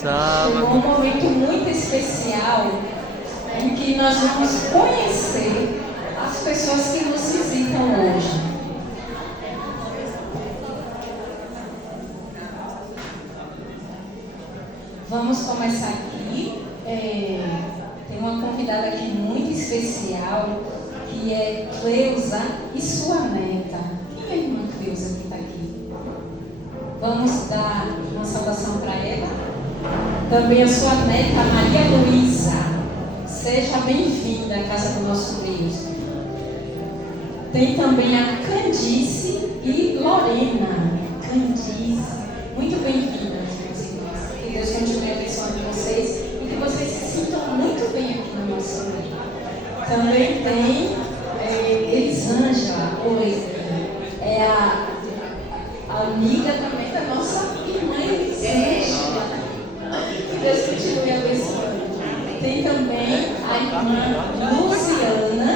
Chegou um momento muito especial em que nós vamos conhecer as pessoas que nos visitam hoje. Vamos começar aqui. Tem uma convidada aqui muito especial, que é Cleusa e sua neta. Quem é a irmã Cleusa que está aqui? Vamos dar uma saudação para ela. Também a sua neta, Maria Luísa. Seja bem-vinda à casa do nosso Deus. Tem também a Candice e Lorena. Candice, muito bem-vindas, meus irmãos. Que Deus continue abençoando vocês e que vocês se sintam muito bem aqui no nosso meio. Também tem Elisângela, é a amiga também da nossa irmã Elisângela. Que Deus continue abençoando. Tem também a irmã Luciana,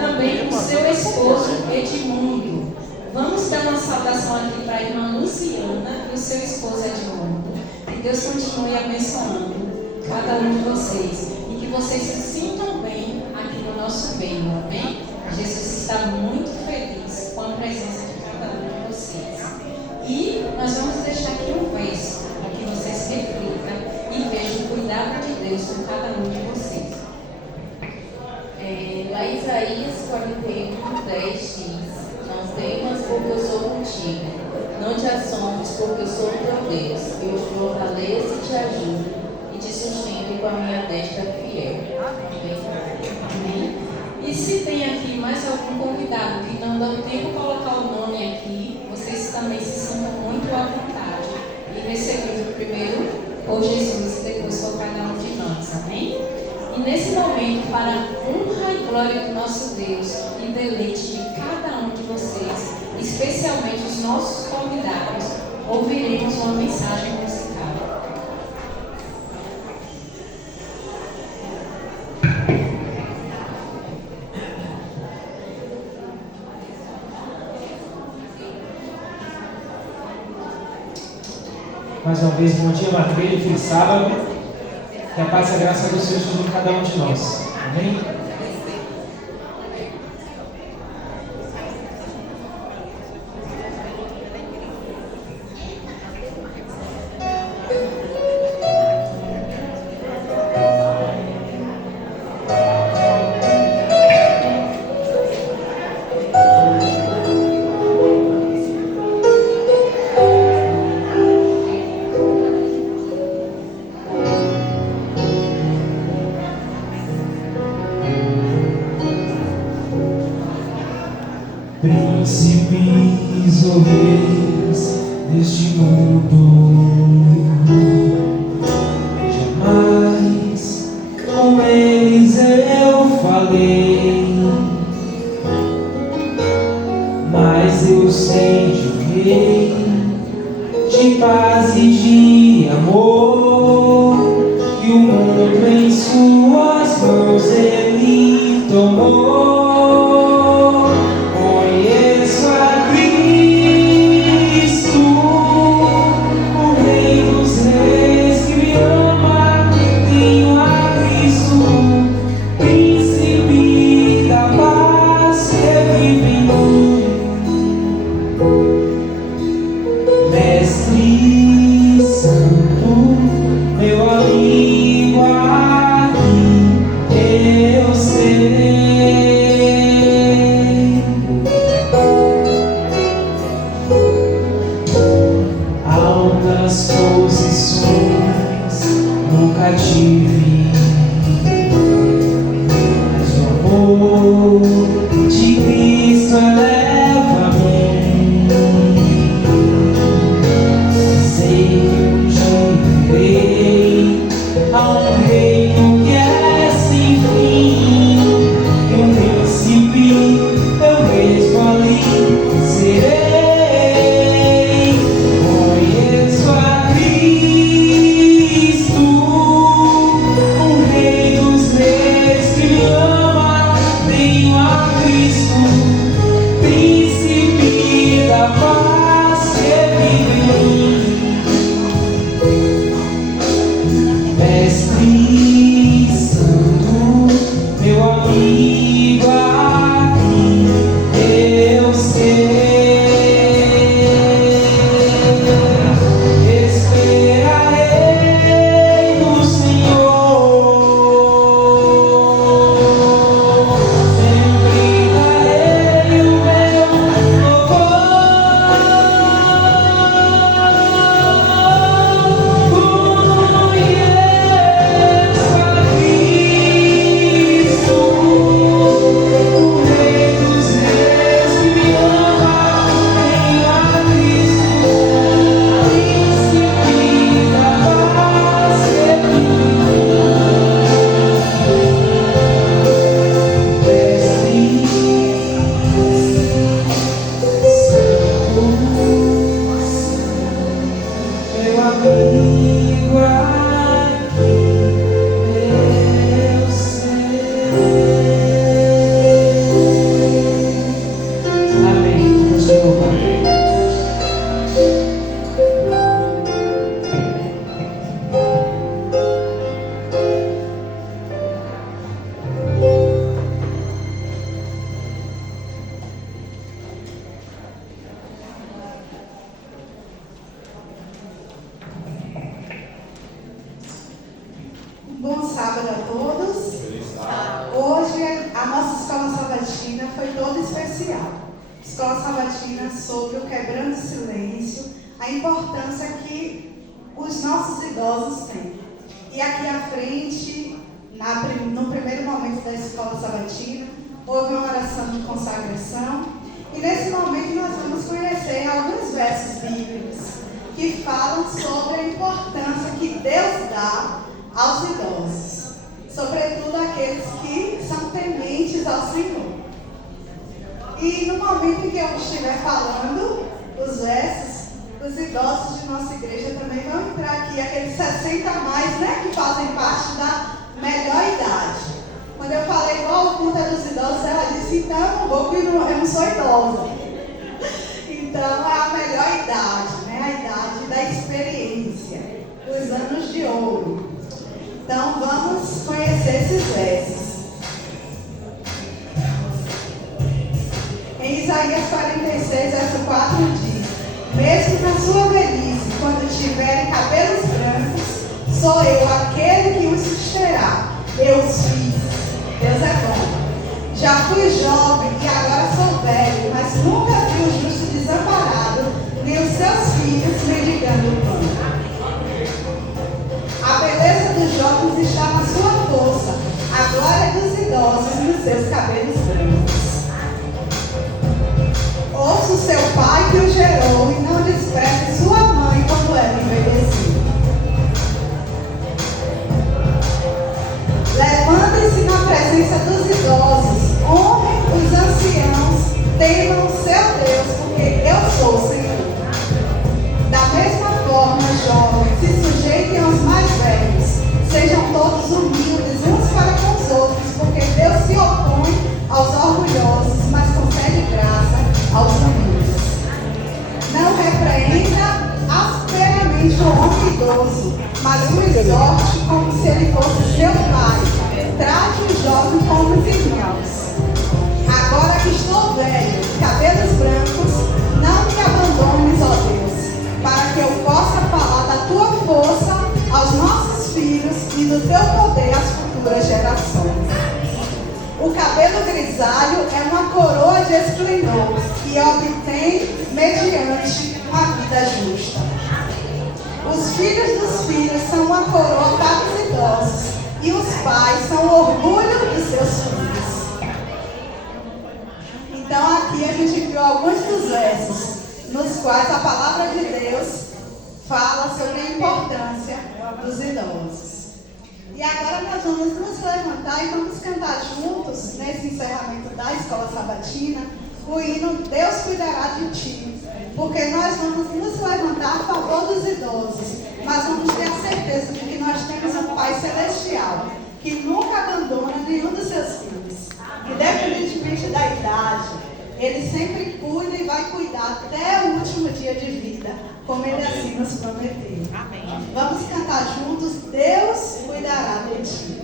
também o seu esposo Edmundo. Vamos dar uma saudação aqui para a irmã Luciana e o seu esposo Edmundo. Que Deus continue abençoando cada um de vocês e que vocês se sintam bem aqui no nosso meio, amém? Jesus está muito feliz com a presença de cada um de vocês. E nós vamos deixar aqui um verso para que vocês reflitam e vejam o cuidado de Deus com cada um de vocês. Lá em Isaías 41:10 diz: Não temas, porque eu sou contigo. Não te assombres, porque eu sou teu Deus. Eu te fortaleço e te ajudo, e te sustento com a minha destra fiel. Amém? E se tem aqui mais algum convidado que não dá tempo de colocar o nome aqui, vocês também se sintam muito à vontade e receber primeiro por Jesus e depois por cada um de nós, amém? E nesse momento, para a honra e glória do nosso Deus e deleite de cada um de vocês, especialmente os nossos convidados, ouviremos uma mensagem musical. Mais uma vez, bom dia, Marquês, feliz sábado. Que a paz e a graça do Senhor esteja em cada um de nós. Amém? Príncipes ou reis deste mundo, jamais com eles eu falei, mas eu sei de um rei de paz e de amor, que o mundo em suas mãos ele tomou. amigo aqui, eu sei. Amém. Deus te louve. Bom sábado a todos. Hoje a nossa escola sabatina foi toda especial. Escola sabatina sobre o quebrando o silêncio, a importância que os nossos idosos têm. E aqui à frente, no primeiro momento da escola sabatina, houve uma oração de consagração. E nesse momento nós vamos conhecer alguns versos bíblicos que falam sobre a importância que Deus dá aos idosos, sobretudo aqueles que são tementes ao Senhor. E no momento em que eu estiver falando os versos, os idosos de nossa igreja também vão entrar aqui, aqueles 60 a mais, né, que fazem parte da melhor idade. Quando eu falei qual o culto é dos idosos, ela disse, então eu não vou, porque eu não sou idosa. Então é a melhor idade, né, a idade da experiência, os anos de ouro. Então vamos conhecer esses versos. Em Isaías 46, verso 4 diz: mesmo na sua velhice, quando tiverem cabelos brancos, sou eu aquele que os susterá. Eu os fiz. Deus é bom. Já fui jovem e agora sou velho, mas nunca vi o justo desamparado, nem os seus filhos mendigando o pão. A beleza dos jovens está na sua força, a glória dos idosos nos seus cabelos brancos. Ouça o seu pai que o gerou e não despreze sua mãe quando ela envelhecer. Levantem-se na presença dos idosos, honrem os anciãos, temam o seu Deus, porque eu sou o Senhor. Da mesma forma, jovens, se sujeitem aos mais velhos, sejam todos humildes uns para com os outros, porque Deus se opõe aos orgulhosos, mas concede graça aos humildes. Não repreenda asperamente o homem idoso, mas o exorte como se ele fosse seu pai. Trate o jovem como os irmãos. Agora que estou velho, cabelos brancos, não me abandones, ó Deus, para que eu possa falar da tua força aos nossos filhos e do teu poder às futuras gerações. O cabelo grisalho é uma coroa de esplendor que obtém mediante uma vida justa. Os filhos dos filhos são uma coroa para os idosos e os pais são o orgulho dos seus filhos. Então aqui a gente viu alguns dos versos nos quais a palavra de Deus fala sobre a importância dos idosos. E agora nós vamos nos levantar e vamos cantar juntos, nesse encerramento da escola sabatina, o hino Deus cuidará de ti. Porque nós vamos nos levantar a favor dos idosos, mas vamos ter a certeza de que nós temos um Pai Celestial, que nunca abandona nenhum dos seus filhos. Independentemente da idade, Ele sempre cuida e vai cuidar até o último dia de vida, como Ele assim nos prometeu. Amém. Vamos cantar juntos, Deus cuidará de ti.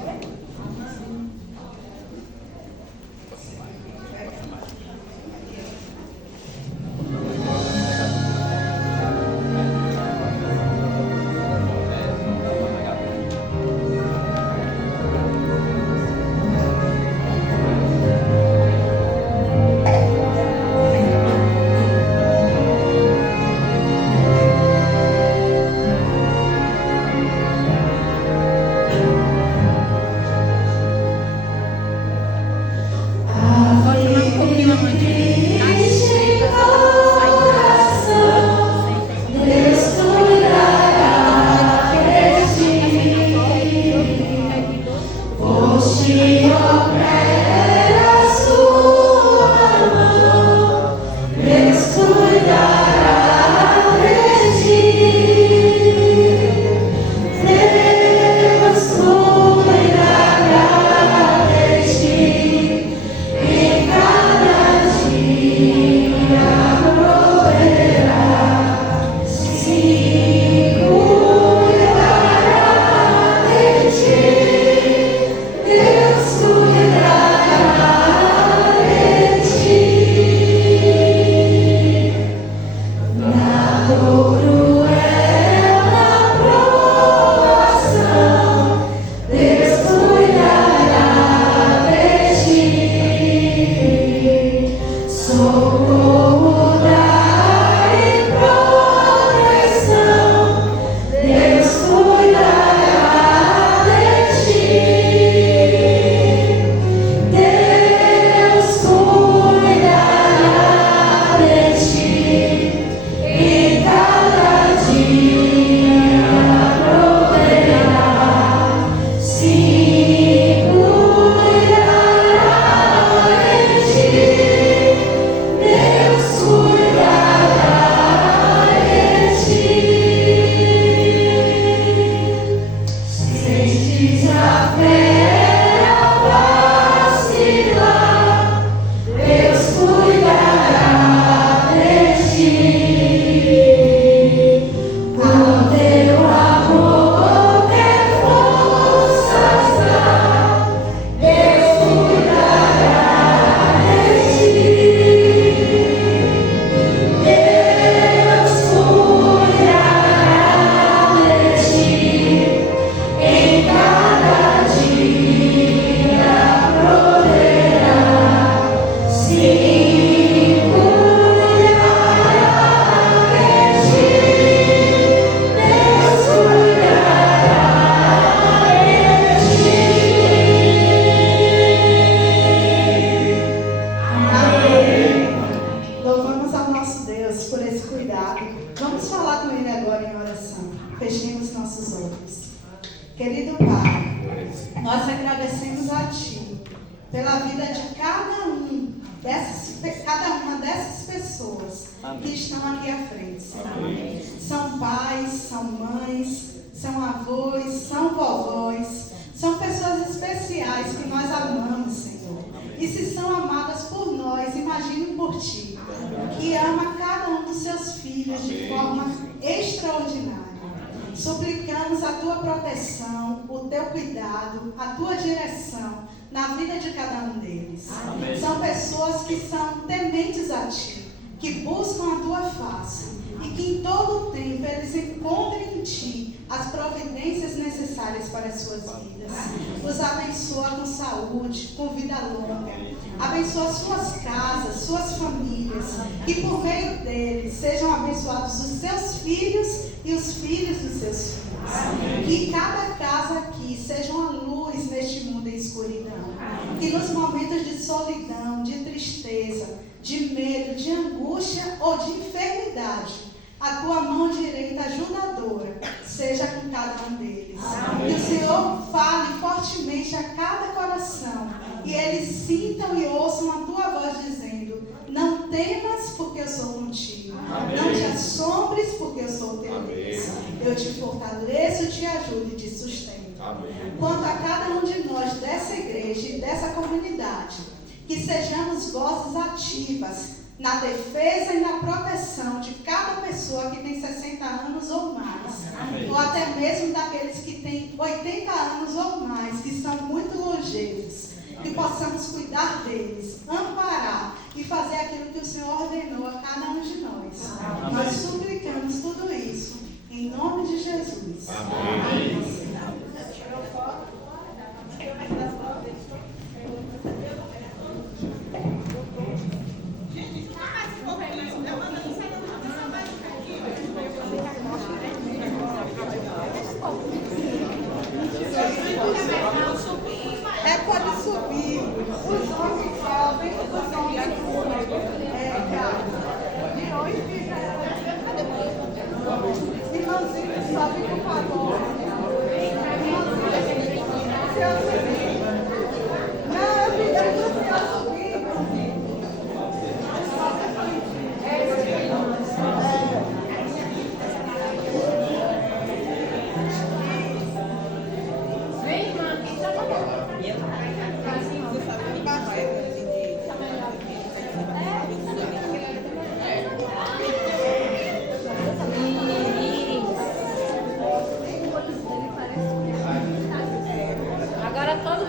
agora em oração. Fechemos nossos olhos. Querido Pai, nós agradecemos a Ti pela vida de cada uma dessas pessoas que estão aqui à frente, Senhor. São pais, são mães, são avós, são vovós, são pessoas especiais que nós amamos, Senhor. E se são amadas por nós, imagine por Ti, que ama cada um dos seus filhos de forma extraordinária. Suplicamos a Tua proteção, o Teu cuidado, a Tua direção na vida de cada um deles. Amém. São pessoas que são tementes a Ti, que buscam a Tua face e que em todo o tempo eles encontrem em Ti as providências necessárias para as suas vidas. Os abençoa com saúde, com vida longa. Abençoa suas casas, suas famílias, que por meio deles sejam abençoados os seus filhos e os filhos dos seus filhos. Amém. Que cada casa aqui seja uma luz neste mundo em escuridão. Amém. Que nos momentos de solidão, de tristeza, de medo, de angústia ou de enfermidade, a Tua mão direita ajudadora seja com cada um deles. Amém. Que o Senhor fale fortemente a cada coração e eles sintam e ouçam a Tua voz dizendo: não temas, porque eu sou contigo. Amém. Não te assombres, porque eu sou teu Deus. Eu te fortaleço, te ajudo e te sustento. Amém. Quanto a cada um de nós dessa igreja e dessa comunidade, que sejamos vozes ativas na defesa e na proteção de cada pessoa que tem 60 anos ou mais. Amém. Ou até mesmo daqueles que têm 80 anos ou mais, que são muito longevos. Que possamos cuidar deles, amparar e fazer aquilo que o Senhor ordenou a cada um de nós. Amém. Nós suplicamos tudo isso em nome de Jesus. Amém. Amém. Pode subir. Os homens sobem, os homens pulam. Irmãozinho, sobe com o favor. Não, eu pedi você a subir, irmãozinho. Agora todo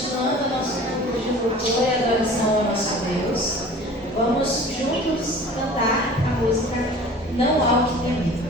continuando o nosso tempo de louvor e adoração ao nosso Deus, vamos juntos cantar a música Não Há O Que Temer.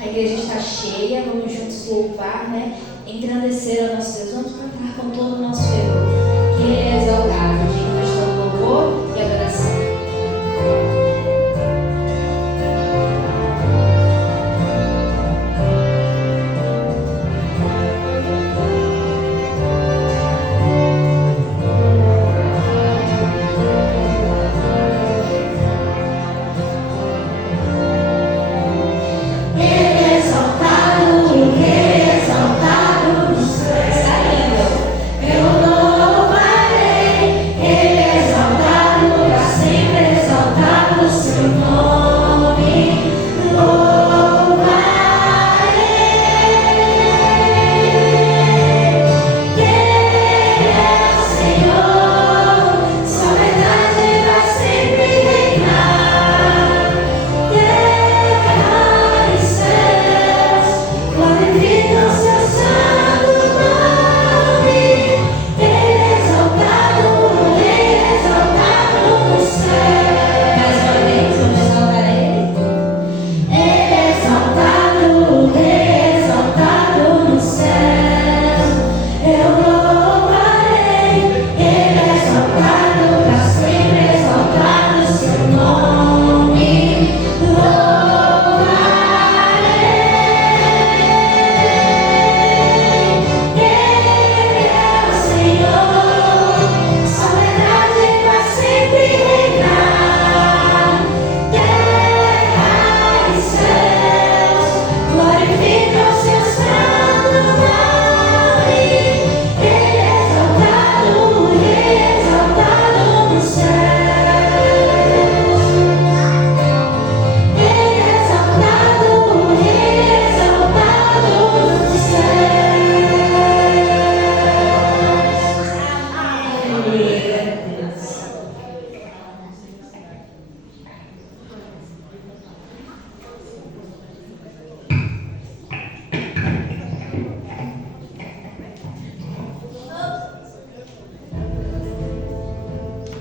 A igreja está cheia, vamos juntos louvar, né? Engrandecer ao nosso Deus. Vamos cantar com todo o nosso fervor, que Ele é exaltado, digno de todo louvor e adoração.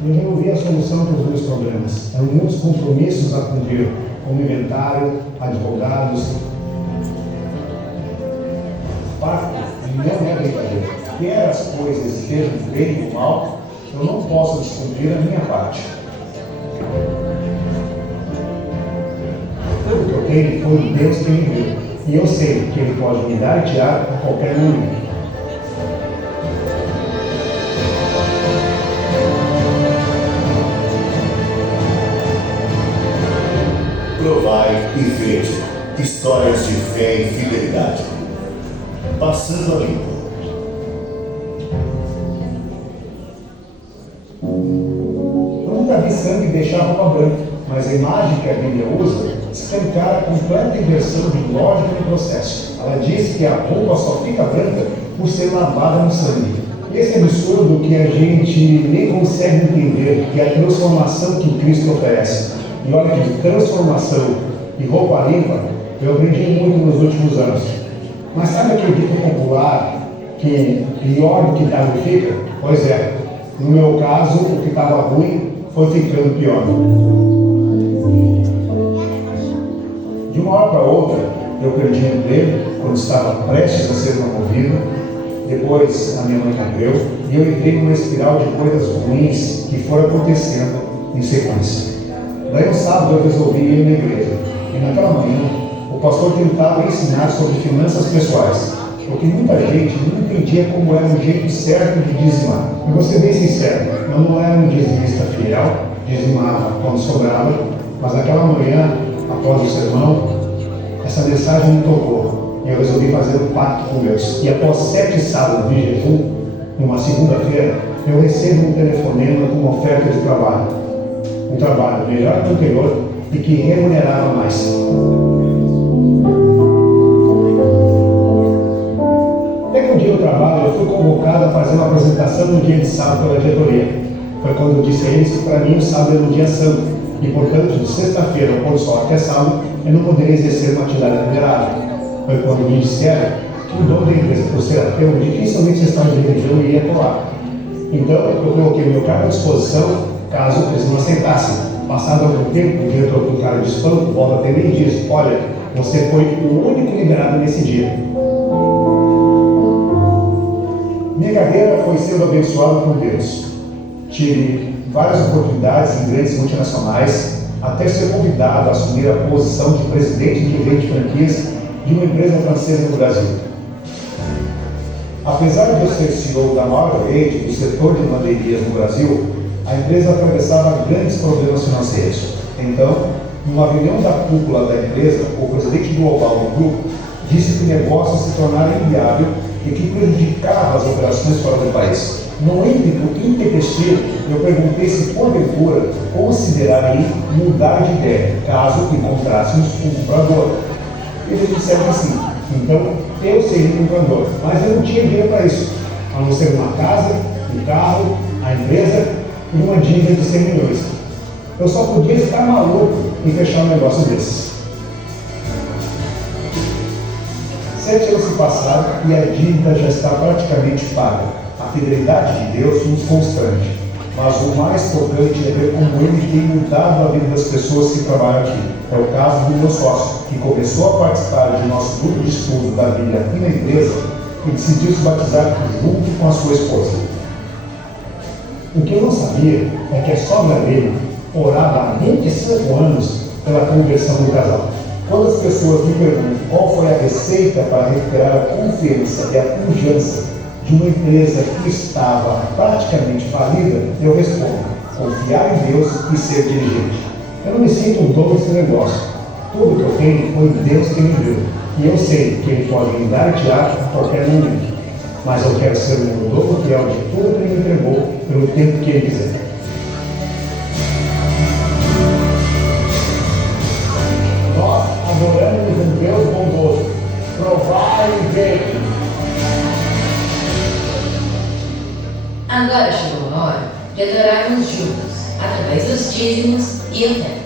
Eu já ouvi a solução para os dois problemas. Eram muitos compromissos a cumprir, como inventário, advogados. Pacto não é brincadeira. Quer as coisas estejam bem ou mal, eu não posso descumprir a minha parte. Tudo que eu tenho foi Deus que me deu. E eu sei que Ele pode me dar e tirar a qualquer momento. Provai e vede histórias de fé e fidelidade. Passando a limpo. Eu nunca vi sangue deixar a roupa branca, mas a imagem que a Bíblia usa escancara a completa inversão de lógica no processo. Ela diz que a roupa só fica branca por ser lavada no sangue. Esse absurdo que a gente nem consegue entender, que é a transformação que Cristo oferece. E olha que de transformação e roupa limpa, eu aprendi muito nos últimos anos. Mas sabe aquele dito popular que pior do que estava fica? Pois é, no meu caso, o que estava ruim foi ficando pior. De uma hora para outra, eu perdi o emprego quando estava prestes a ser promovido. Depois, a minha mãe morreu e eu entrei numa espiral de coisas ruins que foram acontecendo em sequência. Daí, no sábado, eu resolvi ir na igreja. E naquela manhã, o pastor tentava ensinar sobre finanças pessoais, porque muita gente não entendia como era o jeito certo de dizimar. Eu vou ser bem sincero, eu não era um dizimista fiel, dizimava quando sobrava, mas naquela manhã, após o sermão, essa mensagem me tocou e eu resolvi fazer um pacto com Deus. E após 7 sábados de jejum, numa segunda-feira, eu recebo um telefonema com uma oferta de trabalho. Um trabalho melhor que o anterior e que remunerava mais. Até que um dia no trabalho eu fui convocado a fazer uma apresentação no dia de sábado pela diretoria. Foi quando eu disse a eles que para mim o sábado era um dia santo e, portanto, de sexta-feira ao pôr do sol até sábado, eu não poderia exercer uma atividade remunerada. Foi quando me disseram que o dono da empresa, por ser ateu, dificilmente esse estado de religião iria colar. Então, eu coloquei o meu cargo à disposição caso eles não aceitassem. Passado algum tempo, o diretor com cara de espanto volta até mim e diz: olha, você foi o único liberado nesse dia. Minha carreira foi sendo abençoada por Deus. Tive várias oportunidades em grandes multinacionais, até ser convidado a assumir a posição de presidente de gerente de franquias de uma empresa francesa no Brasil. Apesar de eu ser CEO da maior rede do setor de lavanderia no Brasil, a empresa atravessava grandes problemas financeiros. Então, numa reunião da cúpula da empresa, o presidente global do grupo disse que o negócio se tornara inviável e que prejudicava as operações fora do país. No ímpeto intempestivo, eu perguntei se porventura consideraria mudar de ideia, caso encontrássemos um comprador. Eles disseram que sim. Então, eu seria um comprador, mas eu não tinha dinheiro para isso, a não ser uma casa, um carro, a empresa e uma dívida de 100 milhões. Eu só podia ficar maluco em fechar um negócio desses. 7 anos se passaram e a dívida já está praticamente paga. A fidelidade de Deus nos constrange, mas o mais tocante é ver como Ele tem mudado a vida das pessoas que trabalham aqui. É o caso do meu sócio, que começou a participar de nosso grupo de estudo da Bíblia aqui na empresa e decidiu se batizar junto com a sua esposa. O que eu não sabia é que a sogra dele orava há 25 anos pela conversão do casal. Quando as pessoas me perguntam qual foi a receita para recuperar a confiança e a pujança de uma empresa que estava praticamente falida, eu respondo: confiar em Deus e ser diligente. Eu não me sinto um dono desse negócio. Tudo que eu tenho foi Deus que me deu. E eu sei que Ele pode me dar e tirar a qualquer momento. Mas eu quero ser um dono fiel de tudo que Ele me entregou pelo tempo que Ele quiser. Nós adoramos um Deus bondoso. Provai e vede. Agora chegou a hora de adorarmos juntos, através dos dízimos e ofertas.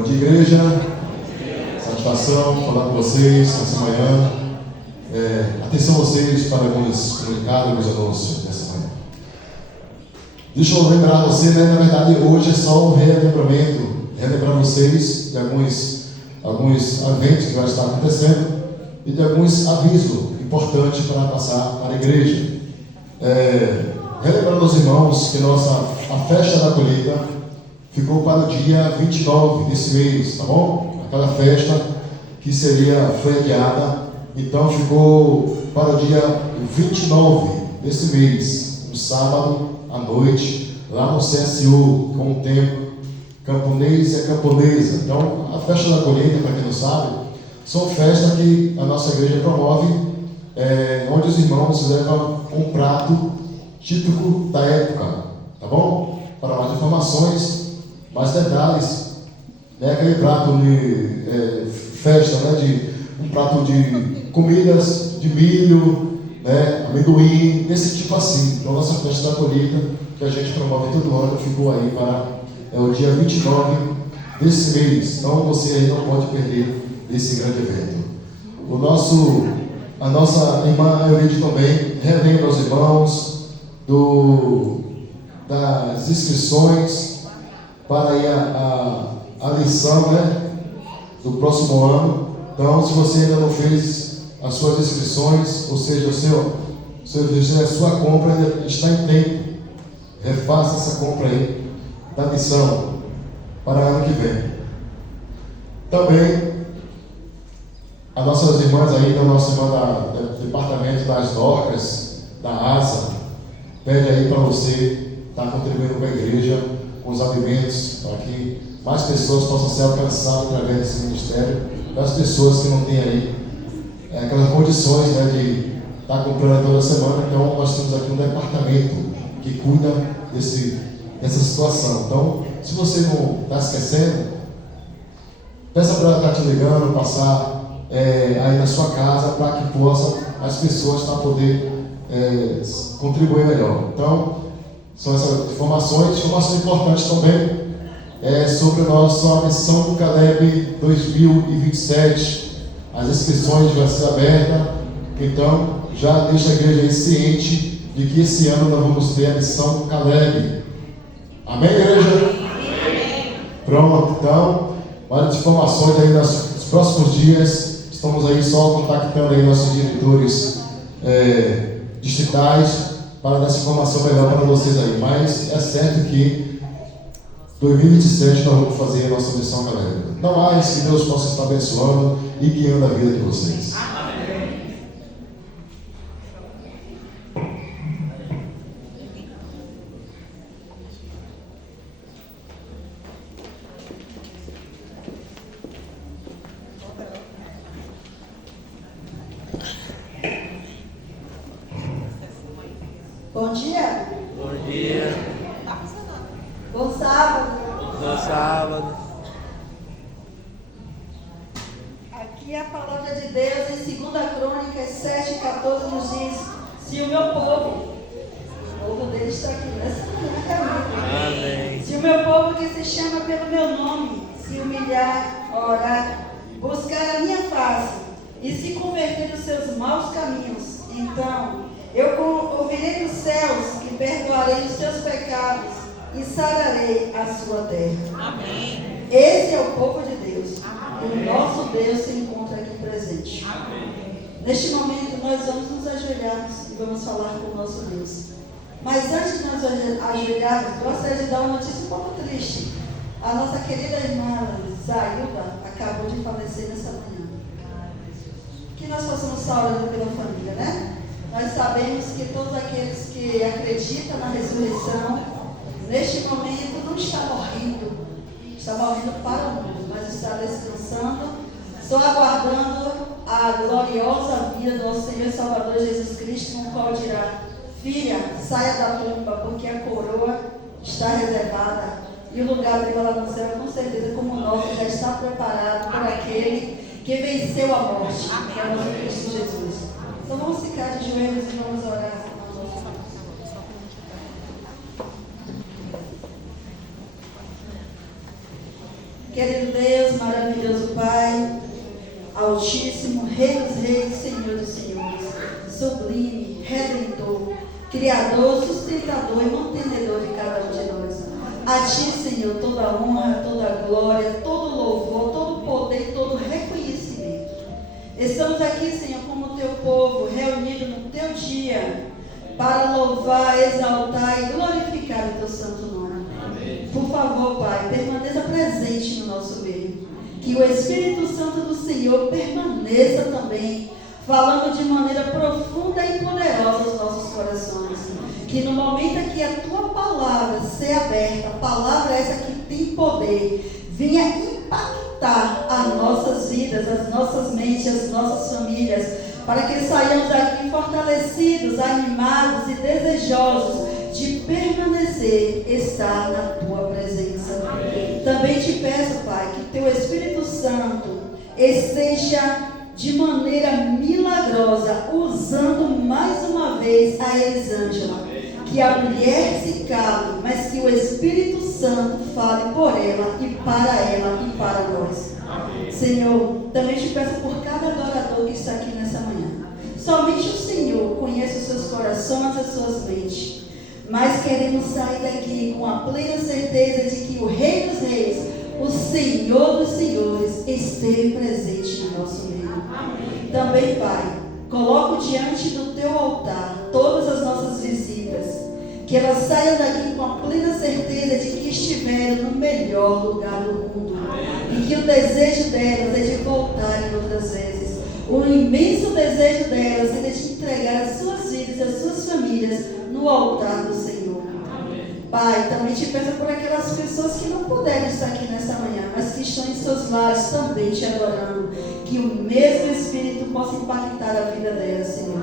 Bom dia, igreja. Satisfação falar com vocês nessa manhã. Atenção vocês para alguns comunicados, alguns anúncios nessa manhã. Deixa eu lembrar você, né? Na verdade, hoje é só um relembrar vocês de alguns eventos que vai estar acontecendo e de alguns avisos importantes para passar para a igreja. Relembrando aos irmãos que a festa da colheita ficou para o dia 29 desse mês, tá bom? Aquela festa que foi adiada, então ficou para o dia 29 desse mês, no sábado à noite, lá no CSU, com o tempo camponês e a camponesa. Então, a festa da colheita, para quem não sabe, são festas que a nossa igreja promove, onde os irmãos levam um prato típico da época, tá bom? Para mais informações, mais detalhes, né? Aquele prato de festa, né? Um prato de comidas de milho, né? Amendoim, desse tipo assim. Então, nossa festa da colheita, que a gente promove todo ano, ficou aí para o dia 29 desse mês. Então, você aí não pode perder esse grande evento. A nossa irmã Euridio também relembra aos irmãos das inscrições para aí a lição, né, do próximo ano. Então, se você ainda não fez as suas inscrições, ou seja, a sua compra ainda está em tempo, refaça essa compra aí da lição para ano que vem. Também, as nossas irmãs aí, da nossa irmã do departamento das Dorcas, da ASA, pede aí para você estar contribuindo com a igreja, com os alimentos, para que mais pessoas possam ser alcançadas através desse ministério, das pessoas que não têm aí aquelas condições, né, de estar comprando toda semana. Então, nós temos aqui um departamento que cuida dessa situação. Então, se você não está esquecendo, peça para ela estar te ligando, passar aí na sua casa, para que possam as pessoas poder contribuir melhor. Então, são essas informações importantes também sobre a nossa missão do Caleb 2027. As inscrições vão ser abertas, então já deixa a igreja aí ciente de que esse ano nós vamos ter a missão do Caleb. Amém, igreja? Amém. Pronto, então, várias informações aí nos próximos dias. Estamos aí só contactando aí nossos diretores distritais para dar essa informação melhor para vocês aí. Mas é certo que 2027 nós vamos fazer a nossa missão, galera. Não mais, que Deus possa estar abençoando e guiando a vida de vocês. Bom dia. Bom dia. Bom sábado. Bom sábado. Aqui a palavra de Deus em 2 Crônicas 7:14 nos diz: se o meu povo dele está aqui nessa Amém. Se o meu povo que se chama pelo meu nome se humilhar, orar, buscar a minha face e se converter dos seus maus caminhos, então eu ouvirei dos céus e perdoarei os seus pecados e sararei a sua terra. Amém. Esse é o povo de Deus. Amém. E o nosso Deus se encontra aqui presente. Amém. Neste momento nós vamos nos ajoelharmos e vamos falar com o nosso Deus. Mas antes de nós ajoelharmos, gostaria de dar uma notícia um pouco triste. A nossa querida irmã Zailda acabou de falecer nessa manhã. Que nós possamos estar orando pela família, né? Nós sabemos que todos aqueles que acreditam na ressurreição, neste momento não está morrendo para o mundo, mas está descansando, só aguardando a gloriosa vida do nosso Senhor e Salvador Jesus Cristo, no qual dirá: filha, saia da tumba, porque a coroa está reservada e o lugar dele lá no céu, com certeza, como o nosso, já está preparado por aquele que venceu a morte, que é o nosso Cristo Jesus. Então vamos ficar de joelhos e vamos orar. Querido Deus, Deus, o Pai, Altíssimo, Rei dos Reis, Senhor dos Senhores, sublime, Redentor, Criador, sustentador e mantenedor de cada um de nós. A Ti, Senhor, toda honra, toda glória, todo louvor, todo poder, todo reconhecimento. Estamos aqui, Senhor, como Teu povo, reunido no Teu dia, para louvar, exaltar e glorificar o Teu santo nome. Amém. Por favor, Pai, permaneça presente no nosso meio. Que o Espírito Santo do Senhor permaneça também, falando de maneira profunda e poderosa aos nossos corações. Que no momento em que a Tua palavra ser aberta, a palavra essa que tem poder, venha impactar as nossas vidas, as nossas mentes, as nossas famílias, para que saiamos daqui fortalecidos, animados e desejosos de permanecer, estar na Tua presença. Amém. Também te peço, Pai, que Teu Espírito Santo esteja de maneira milagrosa, usando mais uma vez a Elisângela. Que a mulher se cale, mas que o Espírito Santo fale por ela e para nós. Amém. Senhor, também te peço por cada adorador que está aqui nessa manhã. Somente o Senhor conhece os seus corações e as suas mentes. Mas queremos sair daqui com a plena certeza de que o Rei dos Reis, o Senhor dos Senhores, esteve presente no nosso meio. Amém. Também, Pai, coloco diante do Teu altar todas as nossas visitas, que elas saiam daqui com a plena certeza de que estiveram no melhor lugar do mundo. Amém. E que o desejo delas é de voltarem outras vezes. O imenso desejo delas é de entregar as suas vidas e as suas famílias no altar do Senhor. Amém. Pai, também te peço por aquelas pessoas que não puderam estar aqui nessa manhã, mas que estão em seus lares também te adorando. Que o mesmo Espírito possa impactar a vida delas, Senhor.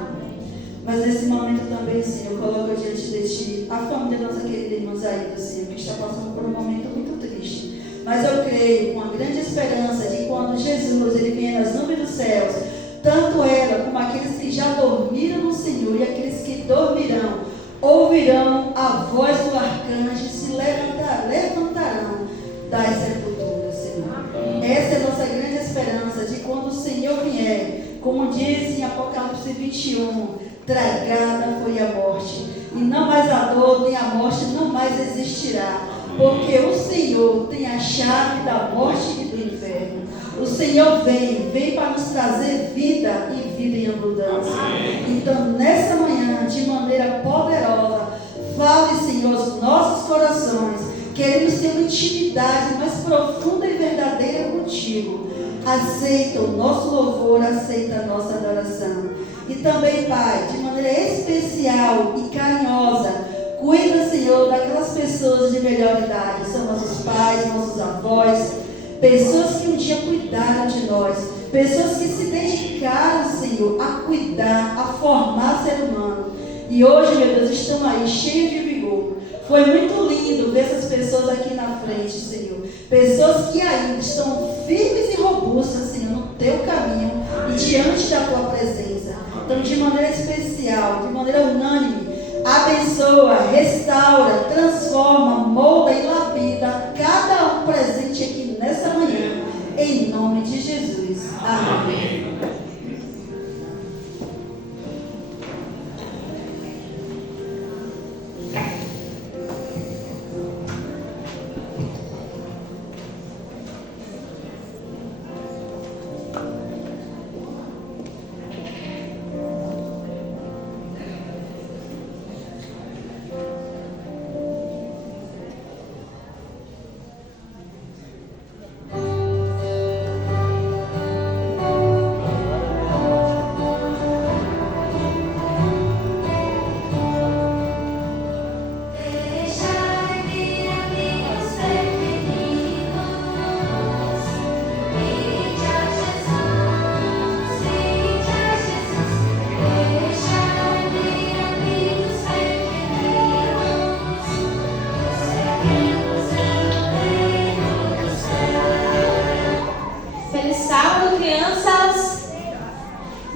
Mas nesse momento também, Senhor, coloco diante de Ti a família da nossa querida irmã Zaida, Senhor, que está passando por um momento muito triste. Mas eu creio, com a grande esperança de quando Jesus ele vier nas nuvens dos céus, tanto ela como aqueles que já dormiram no Senhor e aqueles que dormirão, ouvirão a voz do arcanjo e se levantarão das sepulturas, Senhor. Essa é a nossa grande esperança de quando o Senhor vier, como diz em Apocalipse 21, tragada foi a morte, e não mais a dor nem a morte não mais existirá, porque o Senhor tem a chave da morte e do inferno. O Senhor vem para nos trazer vida e vida em abundância. Então, nessa manhã, de maneira poderosa, fale, Senhor, aos nossos corações. Queremos ter uma intimidade mais profunda e verdadeira contigo. Aceita o nosso louvor, aceita a nossa adoração. E também, Pai, de maneira especial e carinhosa, cuida, Senhor, daquelas pessoas de melhor idade. São nossos pais, nossos avós, pessoas que um dia cuidaram de nós, pessoas que se dedicaram, Senhor, a cuidar, a formar ser humano. E hoje, meu Deus, estão aí cheios de vigor. Foi muito lindo ver essas pessoas aqui na frente, Senhor. Pessoas que ainda estão firmes e robustas, Senhor, no Teu caminho e diante da Tua presença. Então, de maneira especial, de maneira unânime, abençoa, restaura, transforma, molda e lapida cada um presente aqui nessa manhã, em nome de Jesus. Amém.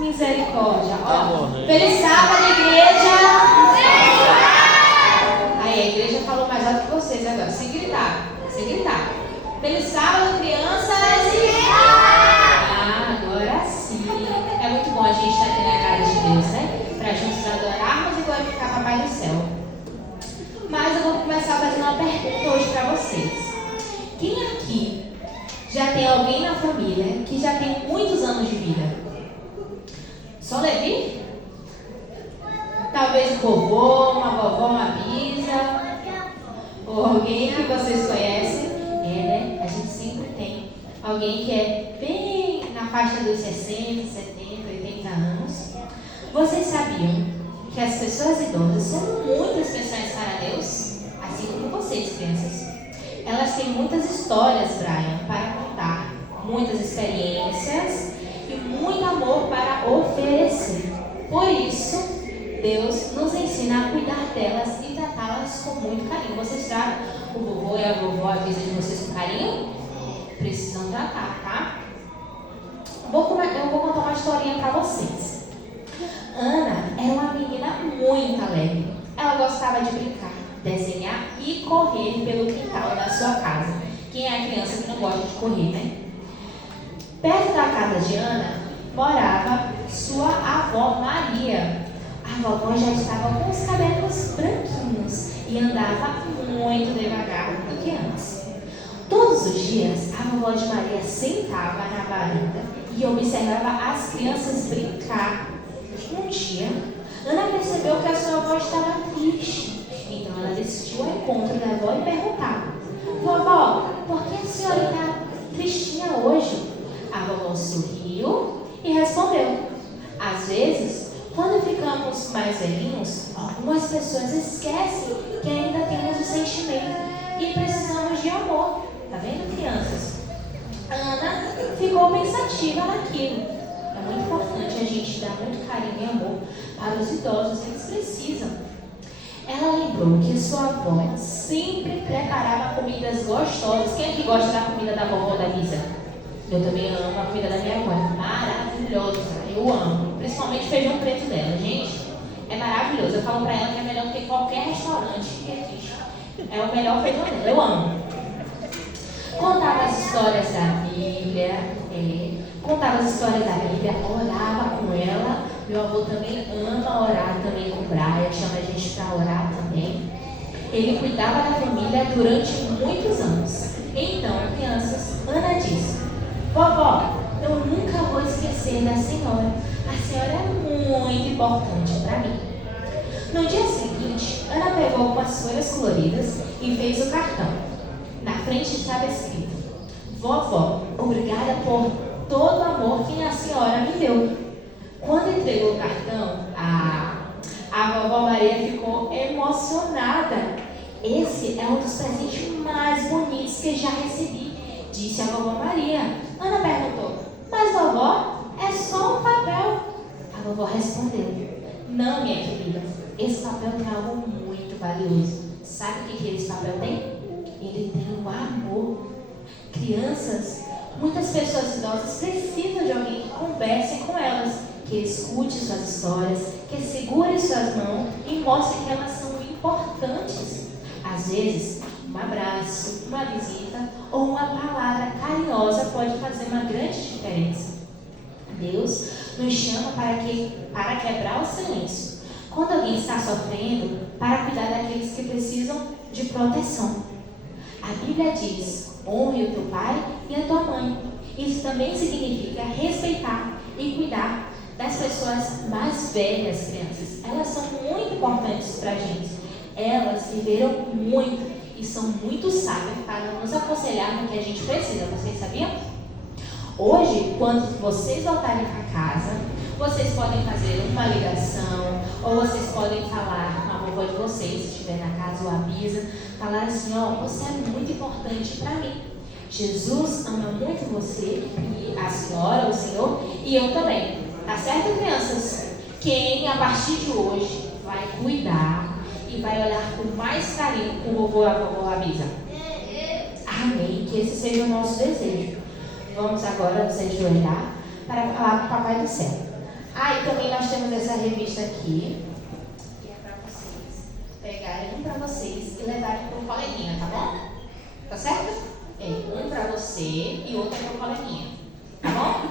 Misericórdia. Ó, feliz sábado, igreja. Aí, a igreja falou mais alto que vocês agora. Se gritar, se gritar. Feliz sábado, crianças. Deus, né? Para juntos adorarmos e glorificar Papai do céu. Mas eu vou começar fazendo uma pergunta hoje para vocês. Quem aqui já tem alguém na família que já tem muitos anos de vida? Só Levi? Talvez um vovô, uma vovó, uma bisa, ou alguém que vocês conhecem. Né? A gente sempre tem alguém que é bem na faixa dos 60, 70, 80 anos. Vocês sabiam que as pessoas idosas são muito especiais para Deus? Assim como vocês, crianças. Elas têm muitas histórias, Brian, para contar, muitas experiências e muito amor para oferecer. Por isso, Deus nos ensina a cuidar delas e tratá-las com muito carinho. Vocês tratam o vovô e a vovó, a vida de vocês com carinho? Precisam tratar, tá? Eu vou contar uma historinha para vocês. Ana era uma menina muito alegre. Ela gostava de brincar, desenhar e correr pelo quintal da sua casa. Quem é a criança que não gosta de correr, né? Perto da casa de Ana morava sua avó Maria. A vovó já estava com os cabelos branquinhos e andava muito devagar do que antes. Todos os dias, a vovó de Maria sentava na varanda e observava as crianças brincar. Um dia, Ana percebeu que a sua avó estava triste. Então ela decidiu ao encontro da avó e perguntava: Vovó, por que a senhora está tristinha hoje? A vovó sorriu e respondeu: Às vezes, quando ficamos mais velhinhos, algumas pessoas esquecem que ainda temos o sentimento e precisamos de amor. Tá vendo, crianças? Ana ficou pensativa naquilo. É muito importante a gente dar muito carinho e amor para os idosos, eles precisam. Ela lembrou que sua avó sempre preparava comidas gostosas. Quem é que gosta da comida da vovó da Lisa? Eu também amo a comida da minha avó, é maravilhosa, eu amo. Principalmente o feijão preto dela, gente. É maravilhoso. Eu falo pra ela que é melhor do que qualquer restaurante que existe. É o melhor feijão dela, eu amo. Contava as histórias da Bíblia, orava com ela. Meu avô também ama orar também com o Brian, chama a gente para orar também. Ele cuidava da família durante muitos anos. Então, crianças, Ana disse: Vovó, eu nunca vou esquecer da senhora. A senhora é muito importante para mim. No dia seguinte, Ana pegou umas folhas coloridas e fez o cartão. Na frente estava escrito: Vovó, obrigada por todo o amor que a senhora me deu. Quando entregou o cartão, a vovó Maria ficou emocionada. Esse é um dos presentes mais bonitos que já recebi, disse a vovó Maria. Ana perguntou: Mas vovó, é só um papel. A vovó respondeu: Não, minha querida, esse papel tem algo muito valioso. Sabe o que esse papel tem? Ele tem o amor. Crianças, muitas pessoas idosas precisam de alguém que converse com elas, que escute suas histórias, que segure suas mãos e mostre que elas são importantes. Às vezes, um abraço, uma visita ou uma palavra carinhosa pode fazer uma grande diferença. Deus nos chama para quebrar o silêncio. Quando alguém está sofrendo, para cuidar daqueles que precisam de proteção. A Bíblia diz: honre o teu pai e a tua mãe. Isso também significa respeitar e cuidar das pessoas mais velhas, crianças. Elas são muito importantes para a gente. Elas viveram muito e são muito sábias para nos aconselhar no que a gente precisa. Vocês sabiam? Hoje, quando vocês voltarem para casa, vocês podem fazer uma ligação, ou vocês podem falar com a vovó de vocês, se estiver na casa, ou avisa, falar assim: ó, você é muito importante para mim. Jesus ama muito você, e a senhora, o senhor, e eu também. Tá certo, crianças? Quem, a partir de hoje, vai cuidar e vai olhar com mais carinho com o vovô e a vovó avisa? Amém. Que esse seja o nosso desejo. Vamos agora nos ajoelhar para falar com o Papai do Céu. E também nós temos essa revista aqui, que é para vocês pegarem um para vocês e levarem para o coleguinha, tá bom? Tá certo? Um para você e outro para o coleguinha, tá bom?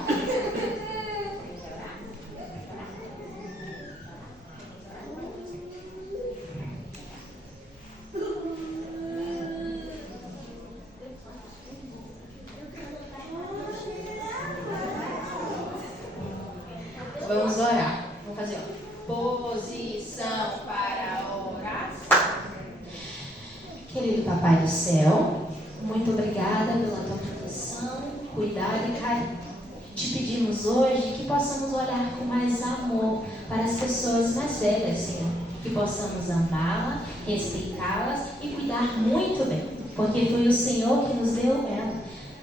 Vamos orar. Vamos fazer posição para orar. Querido Papai do Céu, muito obrigada pela tua proteção, cuidado e carinho. Te pedimos hoje que possamos olhar com mais amor para as pessoas mais velhas, Senhor. Que possamos amá-las, respeitá-las e cuidar muito bem, porque foi o Senhor que nos deu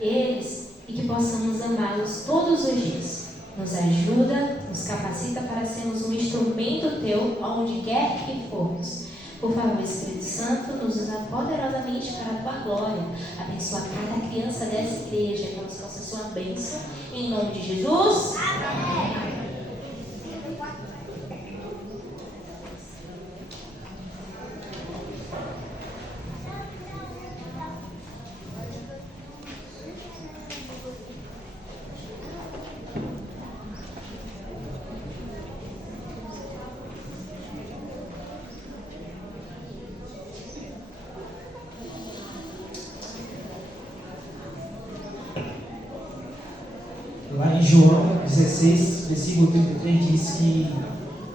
eles, e que possamos amá-los todos os dias. Nos ajuda, nos capacita para sermos um instrumento teu, aonde quer que formos. Por favor, Espírito Santo, nos usa poderosamente para a tua glória. Abençoa cada criança dessa igreja, como se fosse a sua bênção. Em nome de Jesus. Amém. Lá em João 16, versículo 33, diz que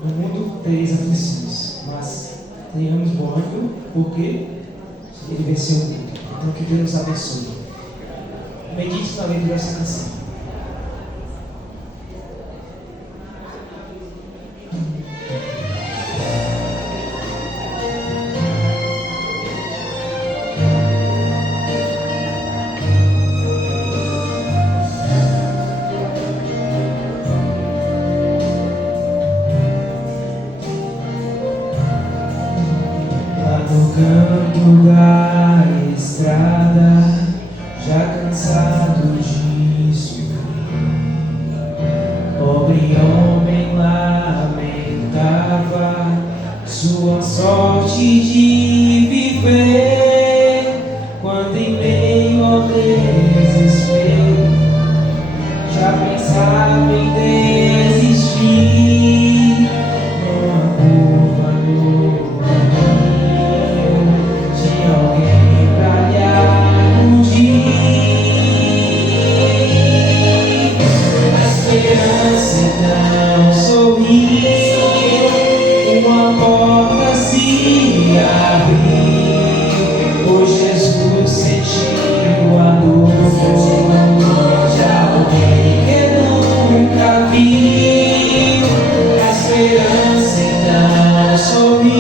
no mundo tereis aflições, mas tenhamos bom ânimo, porque ele venceu o mundo. Então que Deus nos abençoe. Medite na letra dessa canção. No canto da estrada, já cansado de sofrer, pobre homem lamentava sua sorte de viver, quando em meio ao desespero já pensava em desistir, numa curva no alguém pra lhe acudir. A esperança então sorriu, uma porta se abriu, pois Jesus sentiu a dor de alguém que nunca viu. A esperança então sorriu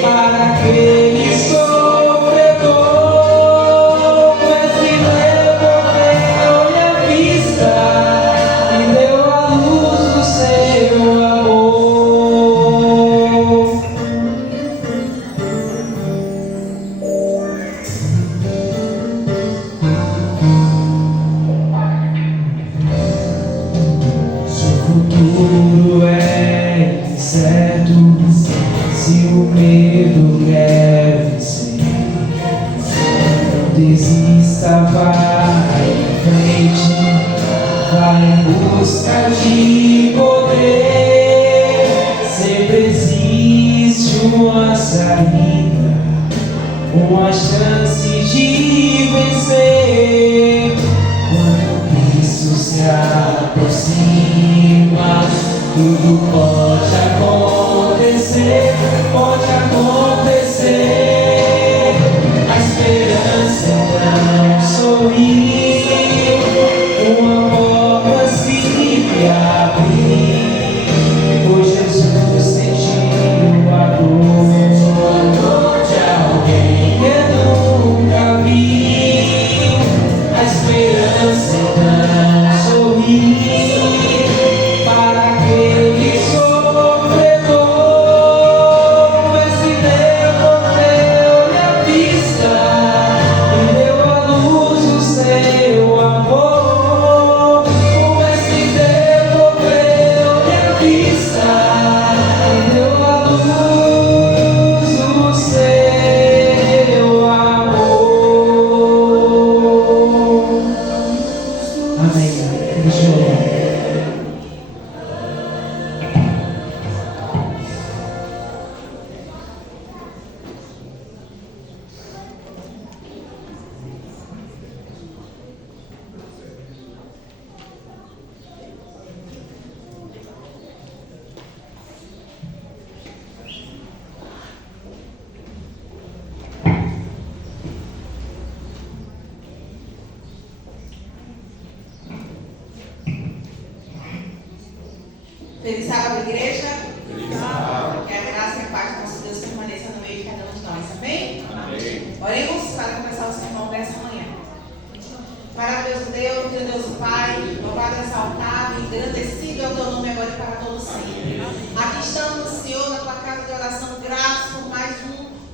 para aquele sofredor, mas se devolveu-lhe a vista e deu a luz do seu amor. Seu futuro é incerto, se o medo quer vencer, não desista, vai em frente, vai em busca de poder. Sempre existe uma saída, uma chance de vencer. Quando Cristo se aproxima, tudo pode acontecer, pode acontecer. A esperança então sorriu, uma porta se abriu, pois Jesus sentiu a dor de alguém que nunca viu. A esperança então sorriu para aquele sofredor, mas se devolveu-lhe a vista e deu a luz do seu amor. Mas se devolveu-lhe Feliz sábado, igreja. Que a graça e a paz do nosso Deus permaneça no meio de cada um de nós. Amém? Amém. Oremos para começar o sermão dessa manhã. Maravilhoso Deus, meu Deus o Pai, louvado, exaltado, engrandecido é o teu nome agora e para todo sempre. Aqui estamos, Senhor, na tua casa de oração, graças por mais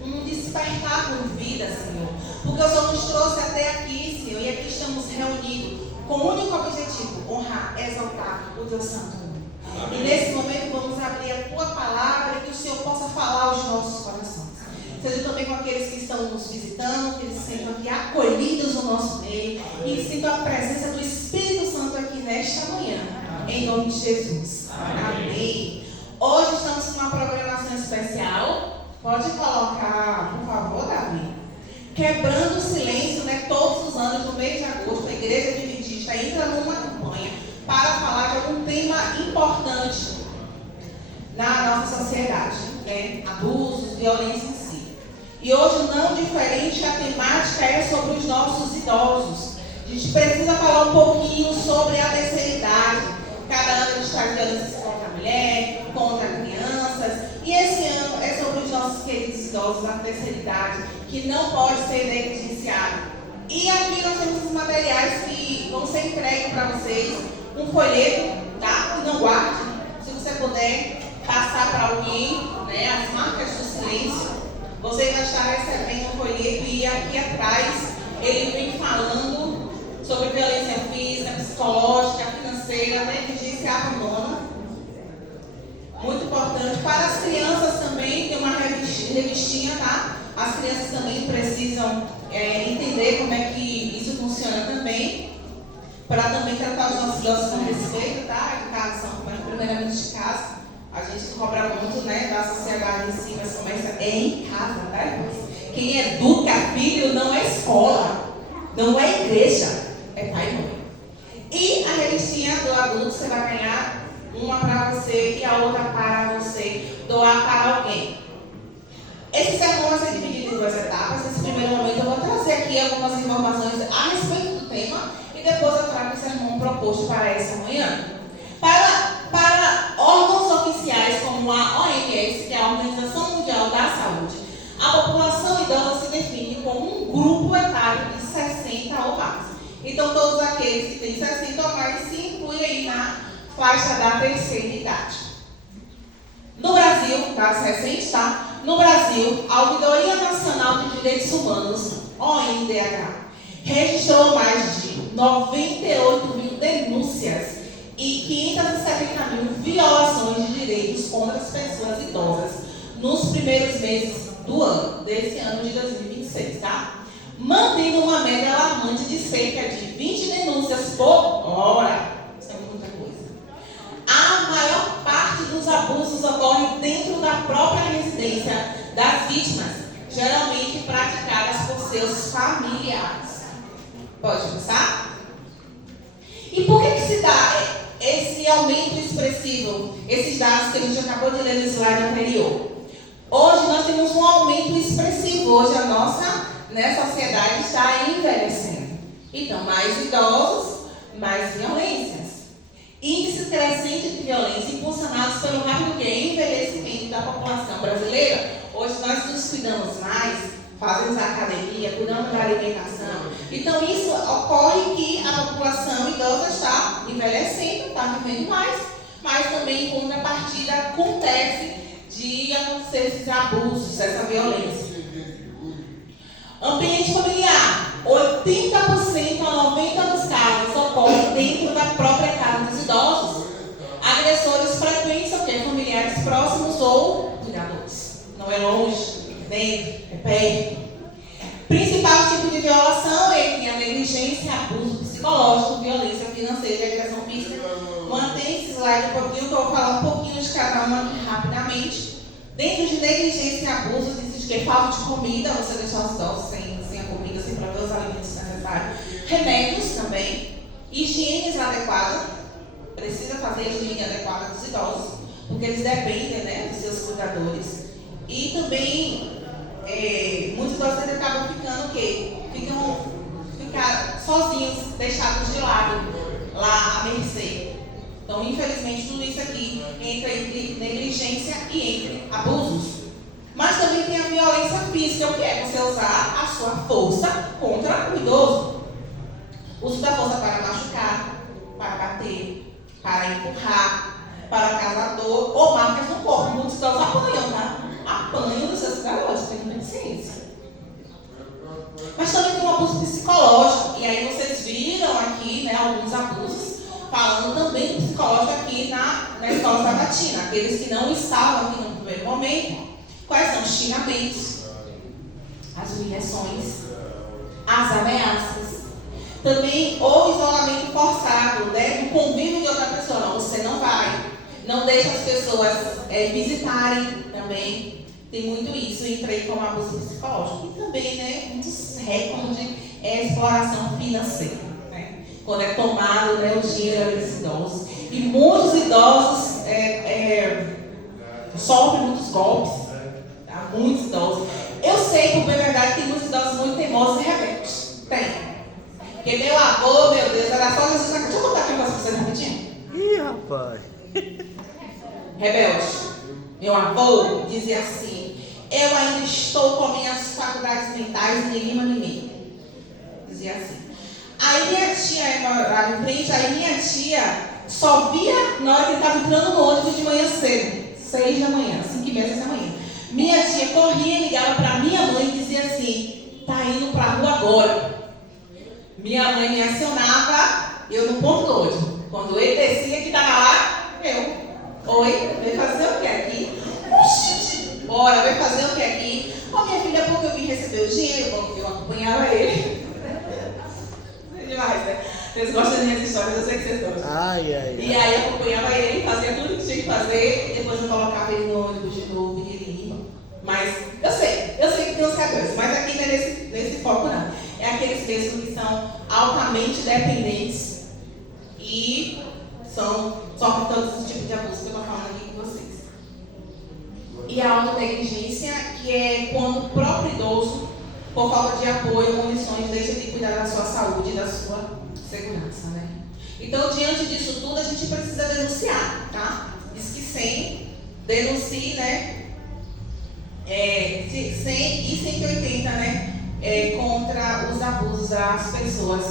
um despertar com vida, Senhor. Porque o Senhor nos trouxe até aqui, Senhor, e aqui estamos reunidos com o único objetivo: honrar, exaltar o teu santo nome. E nesse momento vamos abrir a tua palavra e que o Senhor possa falar aos nossos corações. Seja também com aqueles que estão nos visitando, que eles se sintam aqui acolhidos no nosso meio e que sintam a presença do Espírito Santo aqui nesta manhã, em nome de Jesus. Amém. Hoje estamos com uma programação especial. Pode colocar, por favor, Davi. Quebrando o silêncio, né? Todos os anos, no mês de agosto, a Igreja Adventista entra numa campanha para falar de algum tema importante na nossa sociedade, né? Abusos, violência em si. E hoje, não diferente, a temática é sobre os nossos idosos. A gente precisa falar um pouquinho sobre a terceira idade. Cada ano a gente traz violências contra a mulher, contra crianças. E esse ano é sobre os nossos queridos idosos da terceira idade, que não pode ser negligenciado. E aqui nós temos os materiais que vão ser entregues para vocês. Um folheto, tá? E não guarde. Se você puder passar para alguém, né, as marcas do silêncio, você vai estar recebendo um folheto e aqui atrás ele vem falando sobre violência física, psicológica, financeira, negligência abandona. Muito importante. Para as crianças também tem uma revistinha, tá? As crianças também precisam entender como é que isso funciona também. Para também tratar os nossos idosos com respeito, tá? Educação, mas primeiramente de casa. A gente cobra muito, né, da sociedade em si, mas começa em casa, tá, irmãos? Quem educa filho não é escola, não é igreja, é pai e mãe. E a revistinha do adulto você vai ganhar uma para você e a outra para você doar para alguém. Esse sermão vai ser dividido em duas etapas. Nesse primeiro momento eu vou trazer aqui algumas informações a respeito do tema e depois eu trago o sermão proposto para essa manhã. Para órgãos oficiais como a OMS, que é a Organização Mundial da Saúde, a população idosa se define como um grupo etário de 60 ou mais. Então todos aqueles que têm 60 ou mais se incluem aí na faixa da terceira idade. No Brasil, dados recentes, tá? No Brasil, a Ouvidoria Nacional de Direitos Humanos, ONDH, registrou mais de 98 mil denúncias e 570 mil violações de direitos contra as pessoas idosas nos primeiros meses do ano, desse ano de 2026, tá? Mantendo uma média alarmante de cerca de 20 denúncias por hora. Isso é muita coisa. A maior parte dos abusos ocorre dentro da própria residência das vítimas, geralmente praticadas por seus familiares. Pode começar? E por que se dá esse aumento expressivo, esses dados que a gente acabou de ler no slide anterior? Hoje nós temos um aumento expressivo. Hoje a nossa, né, sociedade está envelhecendo. Então, mais idosos, mais violências. Índice crescente de violência impulsionados pelo rápido envelhecimento da população brasileira. Hoje nós nos cuidamos mais, fazemos a academia, cuidamos da alimentação. Então isso ocorre que a população idosa está envelhecendo, está vivendo mais, mas também em contrapartida acontece de acontecer esses abusos, essa violência. Ambiente familiar, 80% a 90% dos casos ocorrem dentro da própria casa dos idosos. Agressores frequentes são familiares próximos ou cuidadores. Não é longe, dentro, é perto. Principal tipo de violação é a negligência, abuso psicológico, violência financeira e agressão física. Mantém esse slide um pouquinho, que eu vou falar um pouquinho de cada uma aqui rapidamente. Dentro de negligência e abuso, existe que falta de comida, você deixar os idosos sem a comida, sem prover os alimentos necessários. Remédios também. Higiene adequada. Precisa fazer a higiene adequada dos idosos, porque eles dependem, né, dos seus cuidadores. E também, muitos idosos acabam ficando o quê? Ficar sozinhos, deixados de lado, lá à mercê. Então, infelizmente, tudo isso aqui entra entre negligência e entre abusos. Mas também tem a violência física, o que é você usar a sua força contra o idoso. Uso da força para machucar, para bater, para empurrar, para causar dor ou marcas no corpo. Muitos idosos apanham, tá? Apanham dos seus garotos, tem deficiência. Mas também tem um abuso psicológico. E aí vocês viram aqui, né, alguns abusos, falando também do psicológico aqui na escola sabatina. Aqueles que não estavam aqui no primeiro momento. Quais são os xingamentos, as humilhações, as ameaças. Também o isolamento forçado, né, do convívio de outra pessoa. Não, você não vai. Não deixa as pessoas visitarem também. Tem muito isso, entrei como abuso psicológico. E também, né, muitos recordes de exploração financeira. Né? Quando é tomado, né, o dinheiro desses idosos. E muitos idosos sofrem muitos golpes. Tá? Muitos idosos. Eu sei, por bem verdade, que tem muitos idosos muito teimosos e rebeldes. Tem. Porque meu avô, meu Deus, era só Jesus. Deixa eu contar aqui um negócio pra vocês rapidinho. Ih, rapaz. Rebelde. Meu avô dizia assim: eu ainda estou com minhas faculdades mentais e ninguém manda em mim. Dizia assim. Aí minha tia morava em frente, aí minha tia só via na hora que ele estava entrando no ônibus de manhã cedo, 6 da manhã, 5h30, 6 da manhã. Minha tia corria e ligava para minha mãe e dizia assim: tá indo para a rua agora. Minha mãe me acionava, eu no ponto do ônibus. Quando ele descia, que estava lá, eu. Oi, veio fazer o que aqui? Bora, veio fazer o que aqui? Ô, minha filha, porque eu vim receber o dinheiro, porque eu acompanhava ele. É demais, né? Vocês gostam das minhas histórias, eu sei que vocês gostam. Ai, ai, e aí eu acompanhava ele, fazia tudo que tinha que fazer, e depois eu colocava ele no ônibus de novo e ele ia. Mas eu sei que tem os cabelos, mas aqui não é nesse foco não. É aqueles mesmos que são altamente dependentes e sofrem todos os tipos de abuso que eu estou falando aqui com vocês. E a autonegligência, que é quando o próprio idoso, por falta de apoio ou condições, deixa de cuidar da sua saúde e da sua segurança, né? Então, diante disso tudo, a gente precisa denunciar, tá? Diz que sem denuncie, né? 100 e 180, né? Contra os abusos das pessoas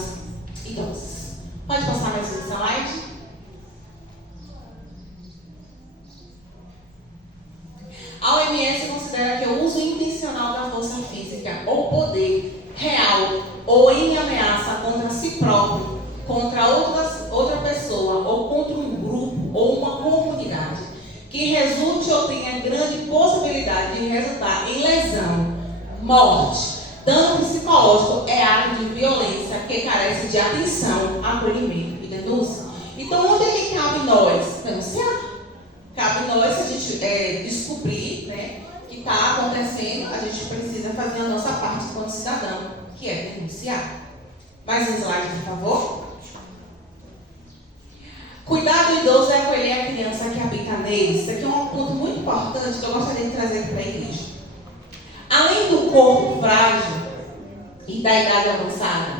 idosas. Pode passar mais esse slide? A OMS considera que o uso intencional da força física ou poder real ou em ameaça contra si próprio, contra outra pessoa ou contra um grupo ou uma comunidade que resulte ou tenha grande possibilidade de resultar em lesão, morte, dano psicológico é ato de violência que carece de atenção, acolhimento e denúncia. Então, onde é que cabe nós? Denunciar. Cabe nós, se a gente descobrir, né, que está acontecendo, a gente precisa fazer a nossa parte como cidadão, que é denunciar. Mais um slide, por favor. Cuidar do idoso é acolher a criança que habita nele. Isso aqui é um ponto muito importante que eu gostaria de trazer para a igreja. Além do corpo frágil e da idade avançada,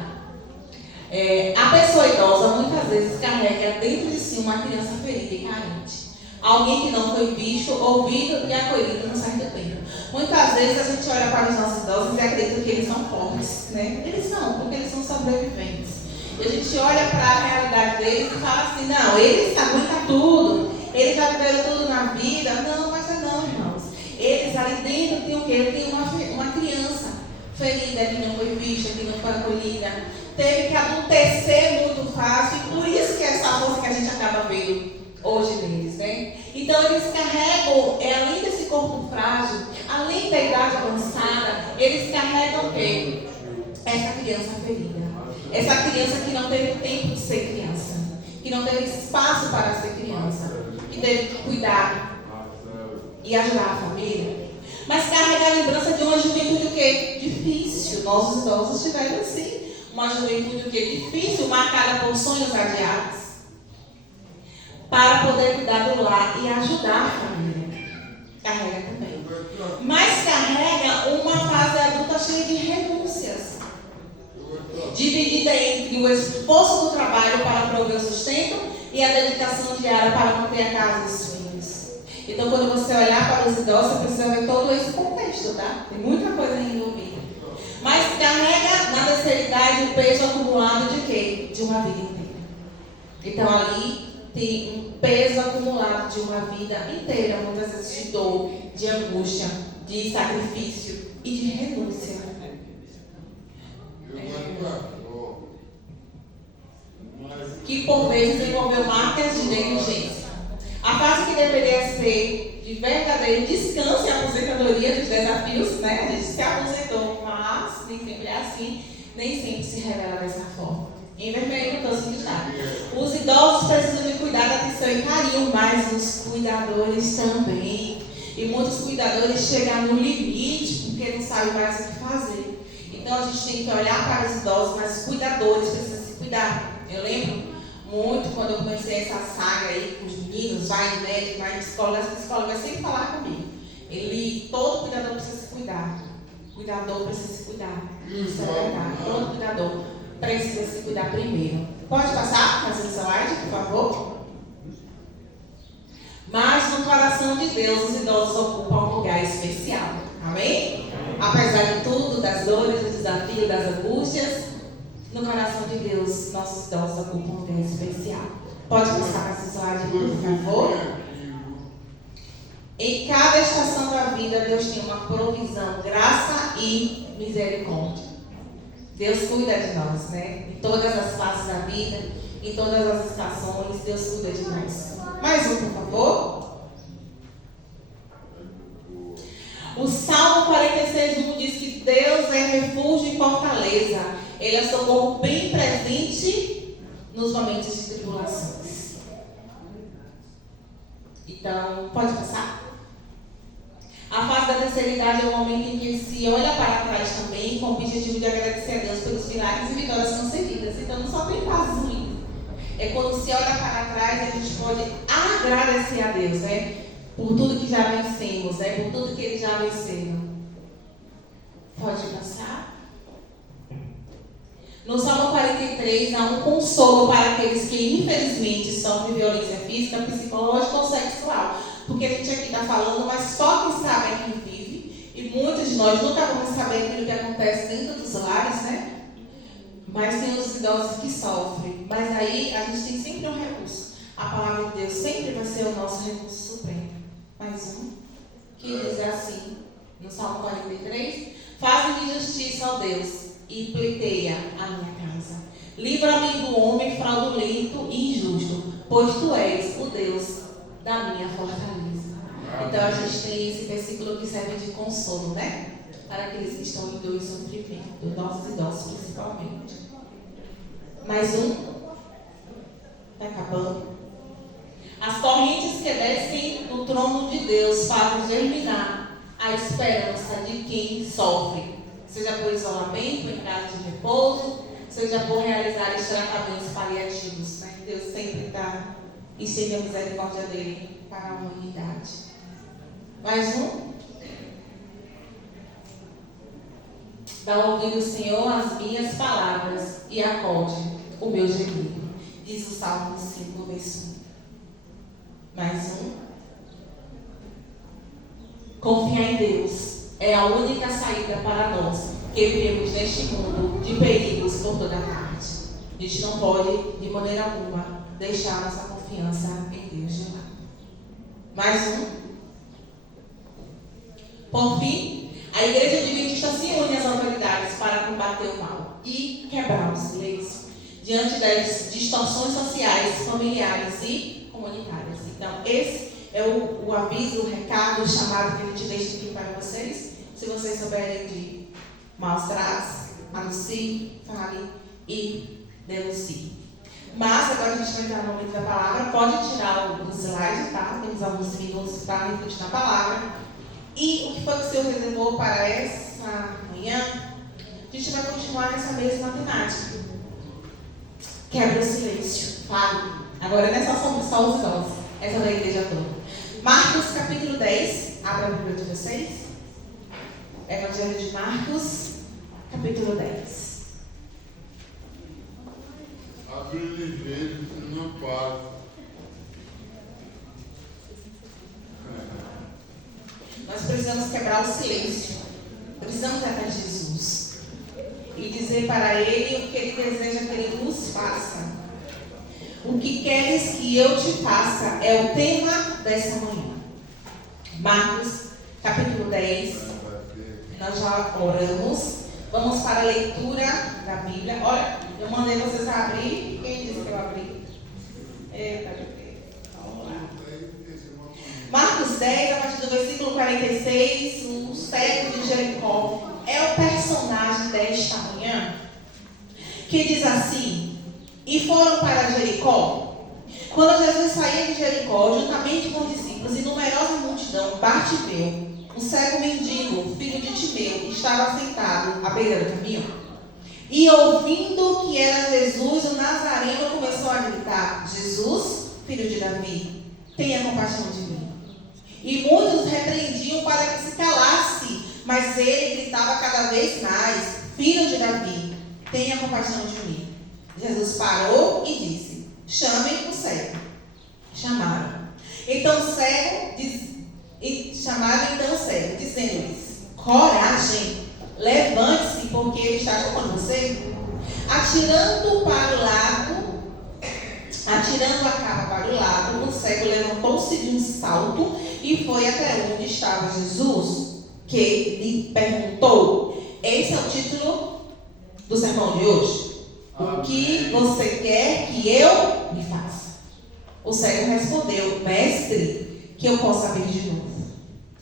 a pessoa idosa muitas vezes carrega dentro de si uma criança ferida e carente. Alguém que não foi visto, ouvido e acolhido no certo tempo. Muitas vezes a gente olha para os nossos idosos e acredita que eles são fortes, né? Eles são, porque eles são sobreviventes. E a gente olha para a realidade deles e fala assim: não, eles aguentam tudo, eles já viveram tudo na vida. Não, mas não, irmãos. Eles ali dentro têm o quê? Tem uma criança ferida que não foi vista, que não foi acolhida. Teve que adultecer muito fácil, e por isso que essa força que a gente acaba vendo hoje neles, né? Então eles carregam, além desse corpo frágil, além da idade avançada, eles carregam o quê? Essa criança ferida. Essa criança que não teve tempo de ser criança, que não teve espaço para ser criança, que teve que cuidar e ajudar a família. Mas carrega a lembrança de uma juventude o quê? Difícil. Nossos idosos tiveram assim uma juventude o quê? Difícil, marcada por sonhos adiados, para poder cuidar do lar e ajudar a família. Carrega também. Mas carrega uma fase adulta cheia de renúncias, dividida entre o esforço do trabalho para prover o sustento e a dedicação diária para manter a casa e os filhos. Então, quando você olhar para os idosos, você precisa ver todo esse contexto, tá? Tem muita coisa envolvida. Mas carrega na terceira idade o peso acumulado de quê? De uma vida inteira. Então, ali tem um peso acumulado de uma vida inteira, muitas vezes de dor, de angústia, de sacrifício e de renúncia. Que por vezes envolveu marcas de negligência. A fase que deveria ser de verdadeiro descanso e aposentadoria dos desafios, né? A gente se aposentou, mas nem sempre é assim, nem sempre se revela dessa forma. Em vermelho, então, assim está. Os idosos precisam de cuidado, atenção e carinho, mas os cuidadores também. E muitos cuidadores chegam no limite porque não sabem mais o que fazer. Então a gente tem que olhar para os idosos, mas os cuidadores precisam se cuidar. Eu lembro muito quando eu comecei essa saga aí com os meninos, vai em médico, vai em psicólogo, essa psicóloga vai sempre falar comigo. Todo cuidador precisa se cuidar. Cuidador precisa se cuidar. Isso é verdade. Todo cuidador precisa se cuidar primeiro. Pode passar, fazendo slide, por favor? Mas no coração de Deus, os idosos ocupam um lugar especial. Amém? Apesar de tudo, das dores, dos desafios, das angústias, no coração de Deus, nossos idosos ocupam um lugar especial. Pode passar essa slide, por favor? Em cada estação da vida, Deus tem uma provisão, graça e misericórdia. Deus cuida de nós, né? Em todas as fases da vida, em todas as estações, Deus cuida de nós. Mais um, por favor. O Salmo 46:1 diz que Deus é refúgio e fortaleza. Ele é socorro bem presente nos momentos de tribulações. Então, pode passar? A fase da terceira idade é o momento em que se olha para trás também com o objetivo de agradecer a Deus pelos milagres e vitórias concedidas. Então, não só tem fases ruins. É quando se olha para trás, a gente pode agradecer a Deus, né? Por tudo que já vencemos, né? Por tudo que Ele já venceu. Pode passar? No Salmo 43, há um consolo para aqueles que, infelizmente, sofrem violência física, psicológica ou sexual. Porque a gente aqui está falando, mas só quem sabe é quem vive. E muitos de nós nunca vamos saber aquilo que acontece dentro dos lares, né? Mas tem os idosos que sofrem. Mas aí a gente tem sempre um recurso. A palavra de Deus sempre vai ser o nosso recurso supremo. Mais um, que diz assim, no Salmo 43, faze-me justiça, ó Deus, e pleiteia a minha casa. Livra-me do homem fraudulento e injusto, pois tu és o Deus da minha fortaleza. Então a gente tem esse versículo que serve de consolo, né? Para aqueles que estão em dor e sofrimento, nossos idosos principalmente. Mais um. Está acabando. As correntes que descem do trono de Deus fazem germinar a esperança de quem sofre, seja por isolamento, em casa de repouso, seja por realizar os tratamentos paliativos. Né? Deus sempre está estende a misericórdia dele para a humanidade. Mais um. Dá ouvido o Senhor às minhas palavras e acode o meu gemido. Diz o Salmo 5, verso 1. Mais um. Confiar em Deus é a única saída para nós que vivemos neste mundo de perigos por toda parte. A gente não pode, de maneira alguma, deixar nossa confiança em Deus de lado. Mais um. Por fim, a Igreja Adventista se une às autoridades para combater o mal e quebrar o silêncio diante das distorções sociais, familiares e comunitárias. Então, esse é o aviso, o recado, o chamado que a gente deixa aqui para vocês. Se vocês souberem de maus tratos, anuncie, fale e denuncie. Mas agora a gente vai entrar no momento da palavra. Pode tirar o slide, tá? Temos alguns minutos para refletir na palavra. E o que foi que o Senhor reservou para essa manhã? A gente vai continuar nessa mesma temática. Quebra o silêncio, fale. Agora não é só os idosos, essa da igreja toda. Marcos capítulo 10, abra a Bíblia de vocês. Evangelho de Marcos, capítulo 10. Abre ligeiro, não para. precisamos quebrar o silêncio. Precisamos ir até Jesus e dizer para Ele o que Ele deseja que Ele nos faça. O que queres que eu te faça é o tema dessa manhã. Marcos, capítulo 10. Nós já oramos. Vamos para a leitura da Bíblia. Olha, eu mandei vocês abrir. Quem disse que eu abri? Eita, vamos lá. Marcos 10, a partir do versículo 46, o cego de Jericó é o personagem desta manhã, que diz assim: e foram para Jericó. Quando Jesus saía de Jericó, juntamente com os discípulos e numerosa multidão, Bartimeu, um cego mendigo, filho de Timeu, estava sentado à beira do caminho. E ouvindo que era Jesus, o Nazareno começou a gritar: Jesus, filho de Davi, tenha compaixão de mim. E muitos repreendiam para que se calasse, mas ele gritava cada vez mais: Filho de Davi, tenha compaixão de mim. Jesus parou e disse: chamem o cego. Chamaram. Então o cego, dizendo-lhes: coragem, levante-se, porque ele está chamando você. Atirando a capa para o lado, o cego levantou-se de um salto e foi até onde estava Jesus, que lhe perguntou. Esse é o título do sermão de hoje. O que você quer que eu lhe faça? O cego respondeu: mestre, que eu possa ver de novo.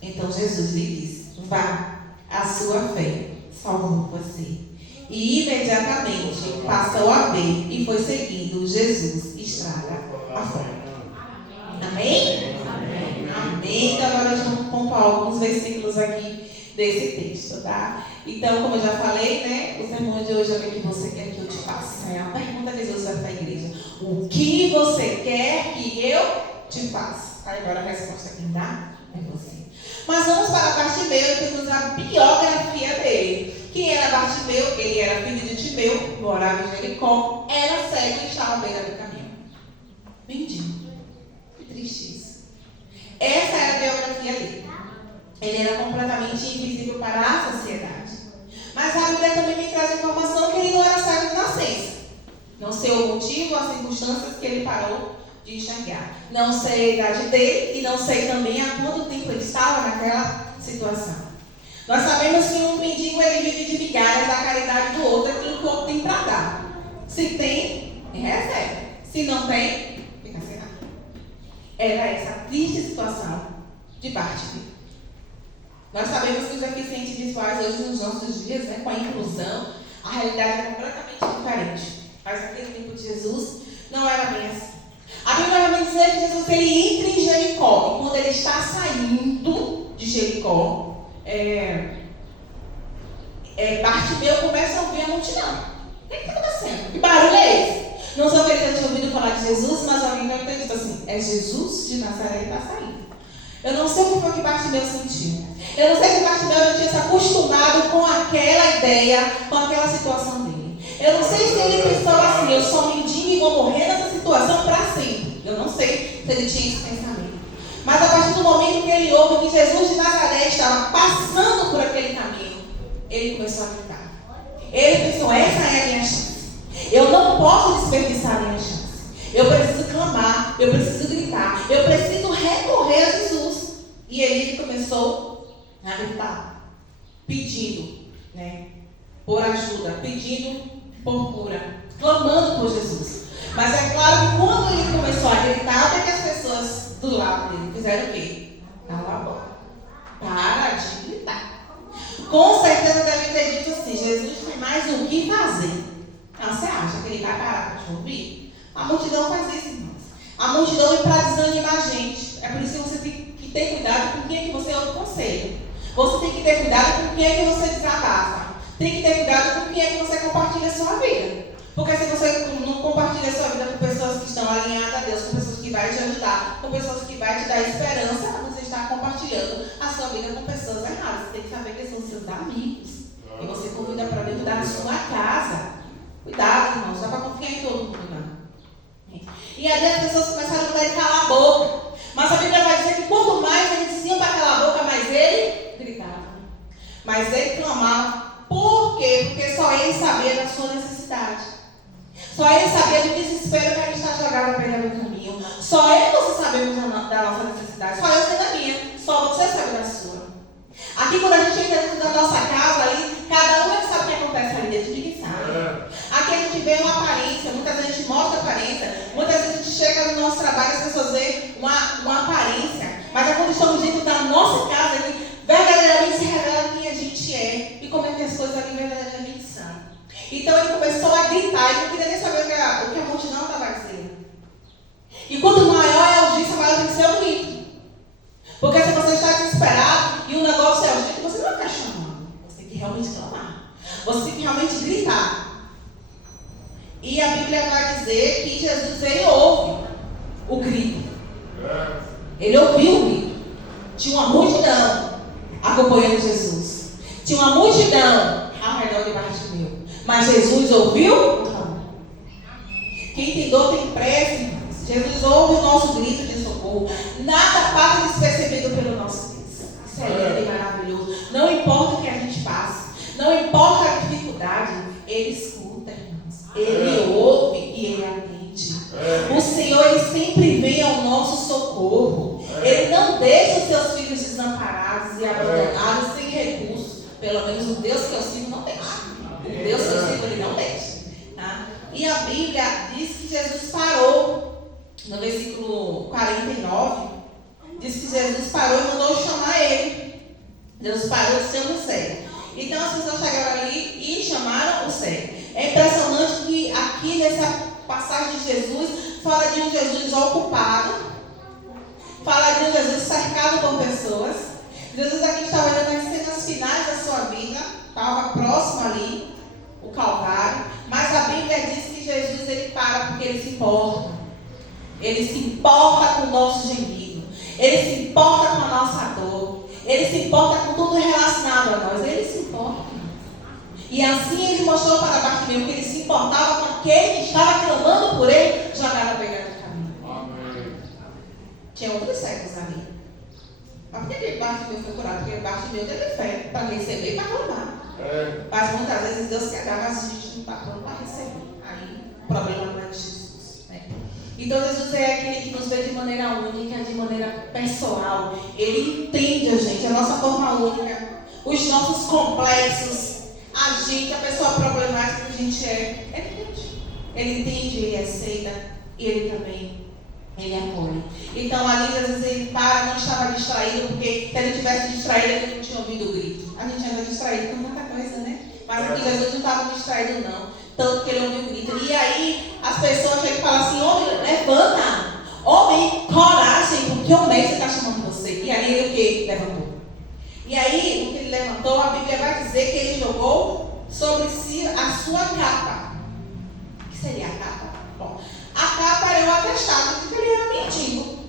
Então Jesus lhe disse: vá, a sua fé salvou você. E imediatamente passou a ver e foi seguindo Jesus estrada afora. Amém? Amém. Então agora eu vou pontuar alguns versículos aqui desse texto, tá? Então, como eu já falei, né? O sermão de hoje é o que você quer que eu te faça. É a pergunta que Jesus faz para a igreja: o que você quer que eu te faça? Agora a resposta que dá é você. Mas vamos para Bartimeu e temos a biografia dele. Quem era Bartimeu? Ele era filho de Timeu, morava em Jericó, era cego e estava à beira do caminho. Mendigo. Que triste isso. Essa era a biografia dele. Ele era completamente invisível para a sociedade. Mas a Bíblia também me traz a informação que ele não era cego de nascença. Não sei o motivo, as circunstâncias que ele parou de enxergar. Não sei a idade dele e não sei também há quanto tempo ele estava naquela situação. Nós sabemos que um mendigo ele vive de migalhas da caridade do outro, aquilo que o outro tem para dar. Se tem, recebe. Se não tem, fica sem nada. Era essa triste situação de Bartimeu. Nós sabemos que os deficientes visuais hoje nos nossos dias, né, com a inclusão, a realidade é completamente diferente. Mas naquele tempo de Jesus não era bem assim. A Bíblia vai dizer que Jesus ele entra em Jericó e quando ele está saindo de Jericó, Bartimeu começa a ouvir a multidão. O que está acontecendo? Que barulho é esse? Não sei o que ele está tinha ouvido falar de Jesus, mas alguém deve ter dito assim: é Jesus de Nazaré que está saindo. Eu não sei o que foi que Bartimeu sentiu. Eu não sei se Bartimeu já tinha se acostumado com aquela ideia, com aquela situação dele. Eu não sei se ele pensou assim: eu sou mendigo e vou morrer nessa situação para sempre. Eu não sei se ele tinha esse pensamento. Mas a partir do momento que ele ouve que Jesus de Nazaré estava passando por aquele caminho, ele começou a gritar. Ele pensou: essa é a minha chance. Eu não posso desperdiçar a minha chance. Eu preciso clamar, eu preciso gritar, eu preciso recorrer a Jesus. E ele começou a gritar, pedindo, né, por ajuda, pedindo por cura, clamando por Jesus. Mas é claro que quando ele começou a gritar, o que as pessoas do lado dele fizeram o quê? Cala a boca. Para de gritar. Com certeza deve ter dito assim: Jesus tem mais o que fazer. Não, você acha que ele vai parar para te ouvir? A multidão faz isso, irmãos. A multidão vem para desanimar a gente. É por isso que você tem que ter cuidado com quem é que você ouve conselho. Você tem que ter cuidado com quem é que você desabafa. Tem que ter cuidado com quem é que você compartilha a sua vida. Porque se você não compartilha a sua vida com pessoas que estão alinhadas a Deus, com pessoas que vão te ajudar, com pessoas que vão te dar esperança, você está compartilhando a sua vida com pessoas erradas. Você tem que saber que são seus amigos. E você convida para dentro da sua casa. Cuidado, irmãos, não dá para confiar em todo mundo, não. E aí as pessoas começaram a mandar ele calar a boca. Mas a Bíblia vai dizer que quanto mais eles diziam para calar a boca, mais ele Aqui, quando a gente entra dentro da nossa casa ali, cada um sabe o que acontece ali dentro, ninguém sabe. Aqui a gente vê uma aparência, muitas vezes a gente mostra aparência, muitas vezes a gente chega no nosso trabalho e as pessoas veem uma aparência. Mas é quando estamos dentro da nossa casa que verdadeiramente se revela quem a gente é e como é que as coisas ali verdadeiramente são. Então ele começou a gritar, ele não queria nem saber o que a multidão estava dizendo. E quanto maior é a urgência, maior tem que ser o grito. Porque se você está desesperado e o negócio é urgente, você não vai ficar chamando. Você tem que realmente clamar. Você tem que realmente gritar. E a Bíblia vai dizer que Jesus, ele ouve o grito. Ele ouviu o grito. Tinha uma multidão acompanhando Jesus. Tinha uma multidão ao redor de Bartimeu. Mas Jesus ouviu o clamor. Quem tem dor tem pressa, irmãos. Jesus ouve o nosso grito de socorro. Nada passa despercebido pelo nosso Deus. Isso é lindo e maravilhoso. Não importa o que a gente passa. Não importa a dificuldade. Ele escuta, irmãos. Ele ouve e ele atende. O Senhor, ele sempre vem ao nosso socorro. Ele não deixa os seus filhos desamparados e abandonados sem recursos. Pelo menos o Deus que eu sirvo não deixa. O Deus que eu sirvo, ele não deixa. Tá? E a Bíblia diz que Jesus parou. No versículo 49, diz que Jesus parou e mandou chamar ele. Jesus parou e chamou o cego. Então as pessoas chegaram ali e chamaram o cego. É impressionante que aqui nessa passagem de Jesus, fala de um Jesus ocupado, fala de um Jesus cercado por pessoas. Jesus aqui estava olhando as cenas finais da sua vida, estava próximo ali, o Calvário. Mas a Bíblia diz que Jesus ele para porque ele se importa. Ele se importa com o nosso gemido. Ele se importa com a nossa dor. Ele se importa com tudo relacionado a nós. Ele se importa. E assim ele mostrou para Bartimeu que ele se importava com aquele que estava clamando por ele, jogado à beira do caminho. Amém. Tinha outros cegos ali. Mas por que Bartimeu foi curado? Porque Bartimeu teve fé para receber e para clamar. Mas muitas vezes Deus quer dar, mas a gente não está pronto para receber. Aí o problema não é de Jesus. Então Jesus é aquele que nos vê de maneira única, de maneira pessoal. Ele entende a gente, a nossa forma única, os nossos complexos, a gente, a pessoa problemática que a gente é. Ele entende. Ele entende, ele aceita e ele também, ele acolhe. Então ali Jesus ele para, não estava distraído, porque se ele tivesse distraído, ele não tinha ouvido o grito. A gente anda distraído com tanta coisa, né? Mas aqui Jesus não estava distraído não. Tanto que ele ouviu o grito. E aí, as pessoas chegam e falam assim: homem, levanta. Homem, coragem, porque o mestre está chamando você. E aí, ele o que? Levantou. E aí, o que ele levantou, a Bíblia vai dizer que ele jogou sobre si a sua capa. O que seria a capa? Bom, a capa era o atestado de que ele era mendigo.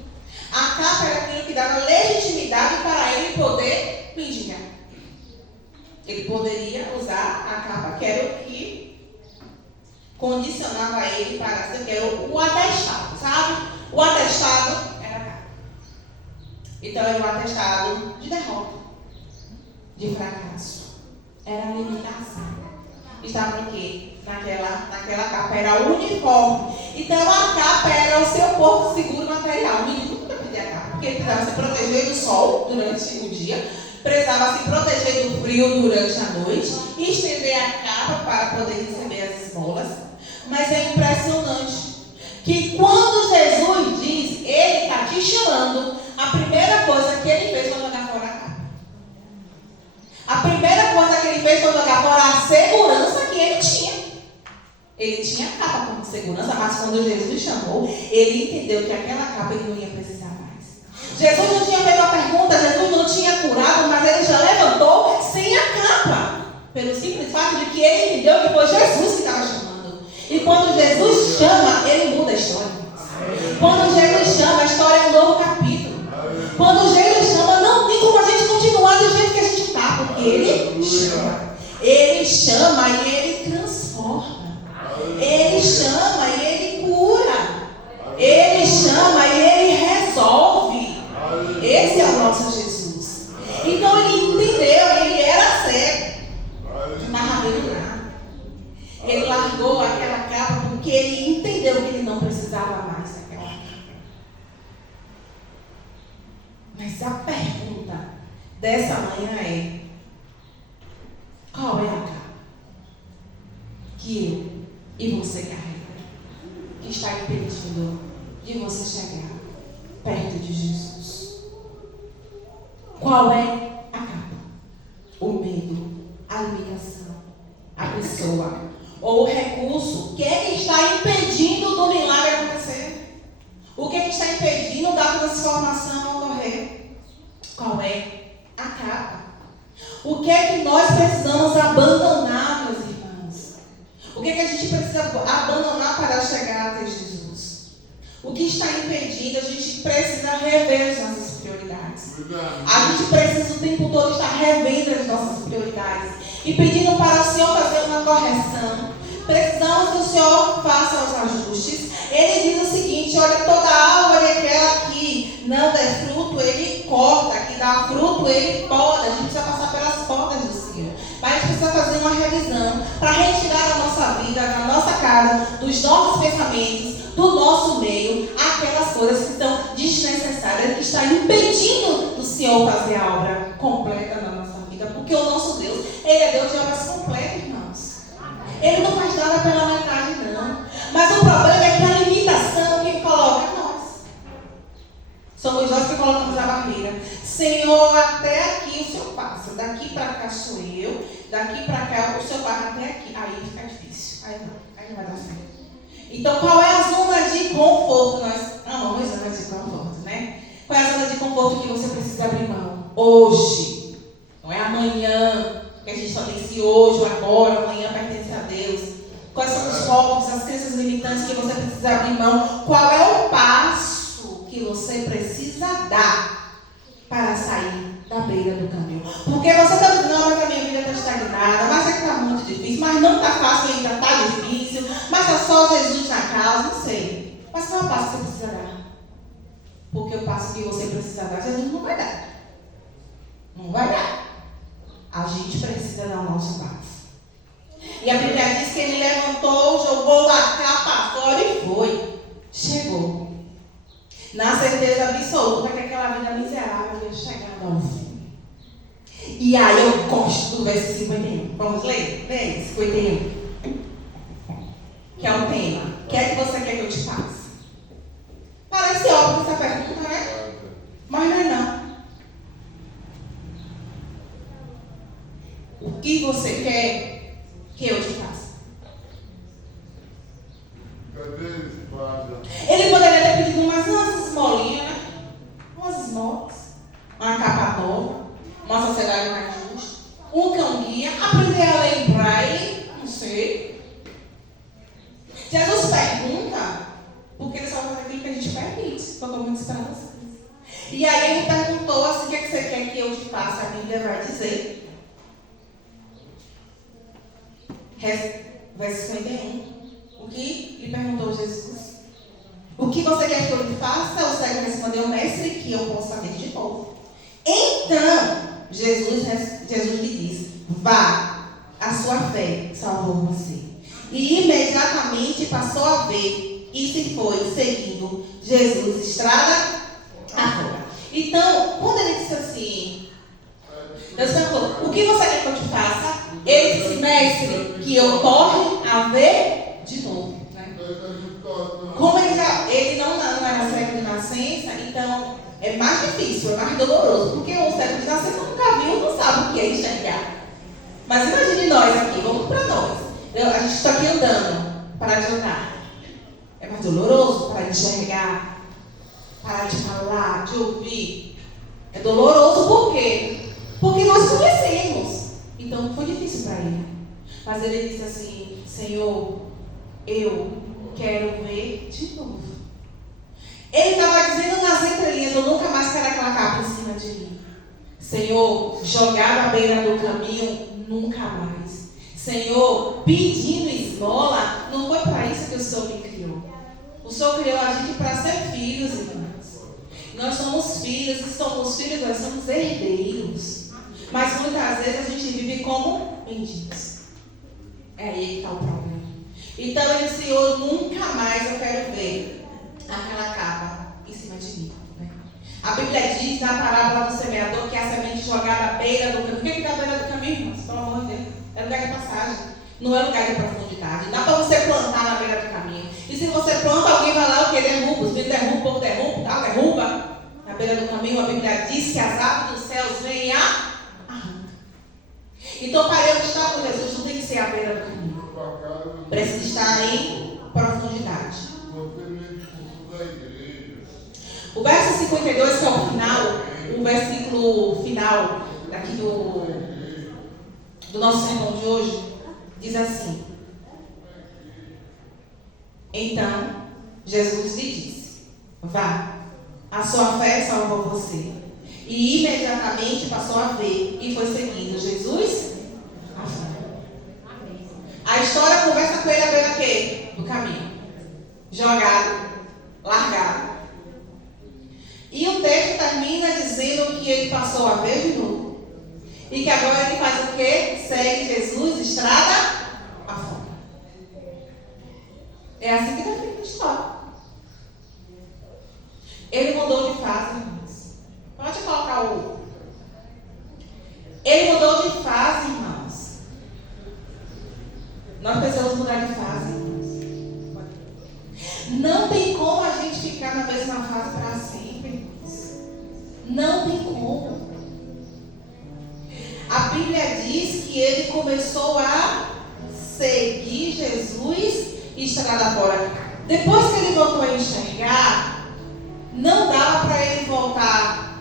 A capa era aquilo que dava legitimidade para ele poder mendigar. Ele poderia usar a capa, que era o que condicionava ele para ser, que era o atestado, sabe? O atestado era a capa. Então era um atestado de derrota, de fracasso. Era a limitação. Estava em quê? Naquela capa. Era o uniforme. Então a capa era o seu porto seguro material. O menino nunca perdia a capa, porque ele precisava se proteger do sol durante o dia, precisava se proteger do frio durante a noite e estender a capa para poder receber as esmolas. Mas é impressionante que quando Jesus diz, ele está te chamando, a primeira coisa que ele fez foi jogar fora a capa. A primeira coisa que ele fez foi jogar fora a segurança que ele tinha. Ele tinha a capa como segurança, mas quando Jesus chamou, ele entendeu que aquela capa ele não ia precisar mais. Jesus não tinha feito a pergunta, Jesus não tinha curado, mas ele já levantou sem a capa. Pelo simples fato de que ele entendeu que foi Jesus que estava chamando. E quando Jesus chama, ele muda a história. Quando Jesus chama, a história é um novo capítulo. Quando Jesus chama, não tem como a gente continuar do jeito que a gente está, porque ele chama. Ele chama e ele transforma. Ele chama e ele cura. Ele chama e ele resolve. Esse é o nosso Jesus. Então ele entendeu, ele era cego. Não estava vendo nada. Ele largou aquela capa porque ele entendeu que ele não precisava mais daquela capa. Mas a pergunta dessa manhã é: qual é a capa que eu e você carrega, que está impedindo de você chegar perto de Jesus? Qual é a capa? O medo, a limitação, a pessoa ou o recurso. O que é que está impedindo do milagre acontecer? O que é que está impedindo da transformação ocorrer? Qual é a capa? O que é que nós precisamos abandonar, meus irmãos? O que é que a gente precisa abandonar para chegar até Jesus? O que está impedindo? A gente precisa rever as nossas prioridades. A gente precisa o tempo todo estar revendo as nossas prioridades e pedindo para o Senhor fazer uma correção. Precisamos que o Senhor faça os ajustes. Ele diz o seguinte: olha, toda árvore aquela que não der fruto, ele corta, que dá fruto, ele poda. A gente precisa passar pelas podas do Senhor. Mas a gente precisa fazer uma revisão para retirar da nossa vida, da nossa casa, dos nossos pensamentos, do nosso meio, aquelas coisas que estão desnecessárias, que estão impedindo do Senhor fazer a obra completa na nossa vida. Porque o nosso Deus, Ele é Deus de obras completas, irmãos. Ele não faz nada pela metade, não. Mas o problema é que a limitação quem coloca é nós. Somos nós que colocamos a barreira. Senhor, até aqui o Senhor passa. Daqui para cá sou eu. Daqui para cá o Senhor passa até aqui. Aí fica difícil. Aí não vai dar certo. Então, qual é a zona de conforto? Nós amamos zona de conforto, né? Qual é a zona de conforto que você precisa abrir mão? Hoje. Não é amanhã. Porque a gente só tem esse hoje, o agora, amanhã pertence a Deus. Quais são os focos, as crenças limitantes que você precisa abrir mão? Qual é o passo que você precisa dar para sair da beira do caminho? Porque você está dizendo: não, mas a minha vida está estagnada, mas é que está muito difícil, mas não está fácil ainda, está difícil, mas está só Jesus na causa, não sei. Mas qual é o passo que você precisa dar? Porque o passo que você precisa dar, Jesus não vai dar. Não vai dar. A gente precisa dar o nosso passo. E a Bíblia diz que ele levantou, jogou a capa fora e foi. Chegou. Na certeza absoluta que aquela vida miserável ia chegar ao fim. E aí eu gosto do verso 51. Vamos ler? Lê 51. Que é o tema. O que é que você quer que eu te faça? Parece óbvio essa pergunta, né? Mas não é não. O que você quer que eu te faça? Ele poderia ter pedido umas esmolinhas, né? Umas esmolas, uma capa nova, uma sociedade mais justa, um cão-guia, aprender a ler em braille, não sei. Jesus pergunta, porque ele só faz aquilo que a gente permite, com muita esperança. E aí ele perguntou assim: o que você quer que eu te faça? A Bíblia vai dizer. Verso 51. O que lhe perguntou Jesus? O que você quer que eu lhe faça? O cego respondeu: mestre, que eu possa ver de novo. Então, Jesus lhe disse: vá, a sua fé salvou você. E imediatamente passou a ver e se foi seguindo Jesus estrada afora. Então, quando ele disse assim, Deus perguntou: o que você quer que eu te faça? Ele disse: mestre, que eu torne a ver de novo. Né? Como ele não era cego de nascença, então é mais difícil, é mais doloroso. Porque o cego de nascença nunca viu, não sabe o que é enxergar. Mas imagine nós aqui, vamos para nós. A gente está aqui andando, parar de andar. É mais doloroso para enxergar, parar de falar, de ouvir. É doloroso por quê? Porque nós conhecemos. Então foi difícil para ele. Mas ele disse assim: Senhor, eu quero ver de novo. Ele estava dizendo nas entrelinhas: eu nunca mais quero aquela capa em cima de mim. Senhor, jogar à beira do caminho, nunca mais. Senhor, pedindo esmola, não foi para isso que o Senhor me criou. O Senhor criou a gente para ser filhos, irmãos. Nós somos filhos, e somos filhos, nós somos herdeiros. Mas muitas vezes a gente vive como mendigos. É aí que está o problema. Então ele disse: Senhor, nunca mais eu quero ver aquela capa em cima de mim. Né? A Bíblia diz na parábola do semeador que a semente jogada Não é lugar de profundidade. Não dá para você plantar na beira do caminho. E se você planta, alguém vai lá, o que? Derruba. Os filhos derrubam, o povo derruba, tal, derruba. Na beira do caminho, a Bíblia diz que as aves dos céus vêm a arranca. Então, para eu estar com Jesus, não tem que ser à beira do caminho. Precisa estar em profundidade. O verso 52, que é o final, o versículo final daqui do nosso sermão de hoje, diz assim: então, Jesus lhe disse: vá, a sua fé salvou você. E imediatamente passou a ver e foi seguindo Jesus a fé. A história conversa com ele à beira quê? Do caminho. Jogado, largado. E o texto termina dizendo que ele passou a ver de novo. E que agora ele faz o quê? Segue Jesus, estrada afora. É assim que termina a história. Ele mudou de fase, irmãos. Pode colocar o... Ele mudou de fase, irmãos. Nós precisamos mudar de fase, irmãos. Não tem como a gente ficar na mesma fase para sempre, irmãos. Não tem como. A Bíblia diz que ele começou a seguir Jesus estrada fora. Depois que ele voltou a enxergar, não dava para ele voltar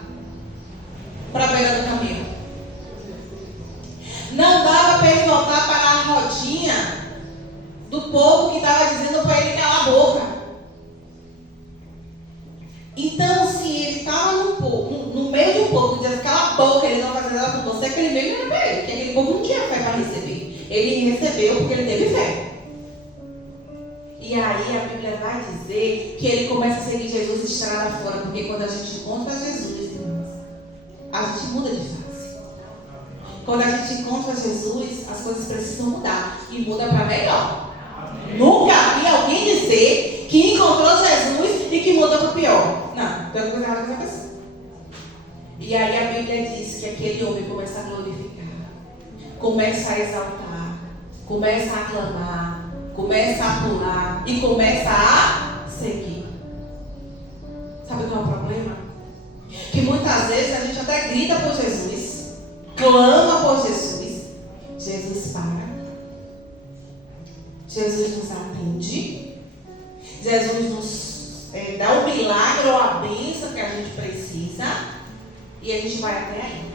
para a beira do caminho. Não dava para ele voltar para a rodinha do povo que estava dizendo para ele calar a boca. Então, se ele estava no meio de um povo que dizia cala a boca, ele não fazia nada por você, aquele meio não era para ele, porque aquele povo não tinha fé para receber. Ele recebeu porque ele teve fé. E aí a Bíblia vai dizer que ele começa a seguir Jesus estrada fora, porque quando a gente encontra Jesus, irmãos, a gente muda de fase. Quando a gente encontra Jesus, as coisas precisam mudar. E muda para melhor. Nunca vi alguém dizer que encontrou Jesus e que mudou para o pior. Não, tem coisa errada com essa pessoa. E aí a Bíblia diz que aquele homem começa a glorificar, começa a exaltar, começa a aclamar, começa a pular e começa a seguir. Sabe qual é o problema? Que muitas vezes a gente até grita por Jesus, clama por Jesus, Jesus para. Jesus nos atende, Jesus nos dá o milagre ou a bênção que a gente precisa e a gente vai até aí.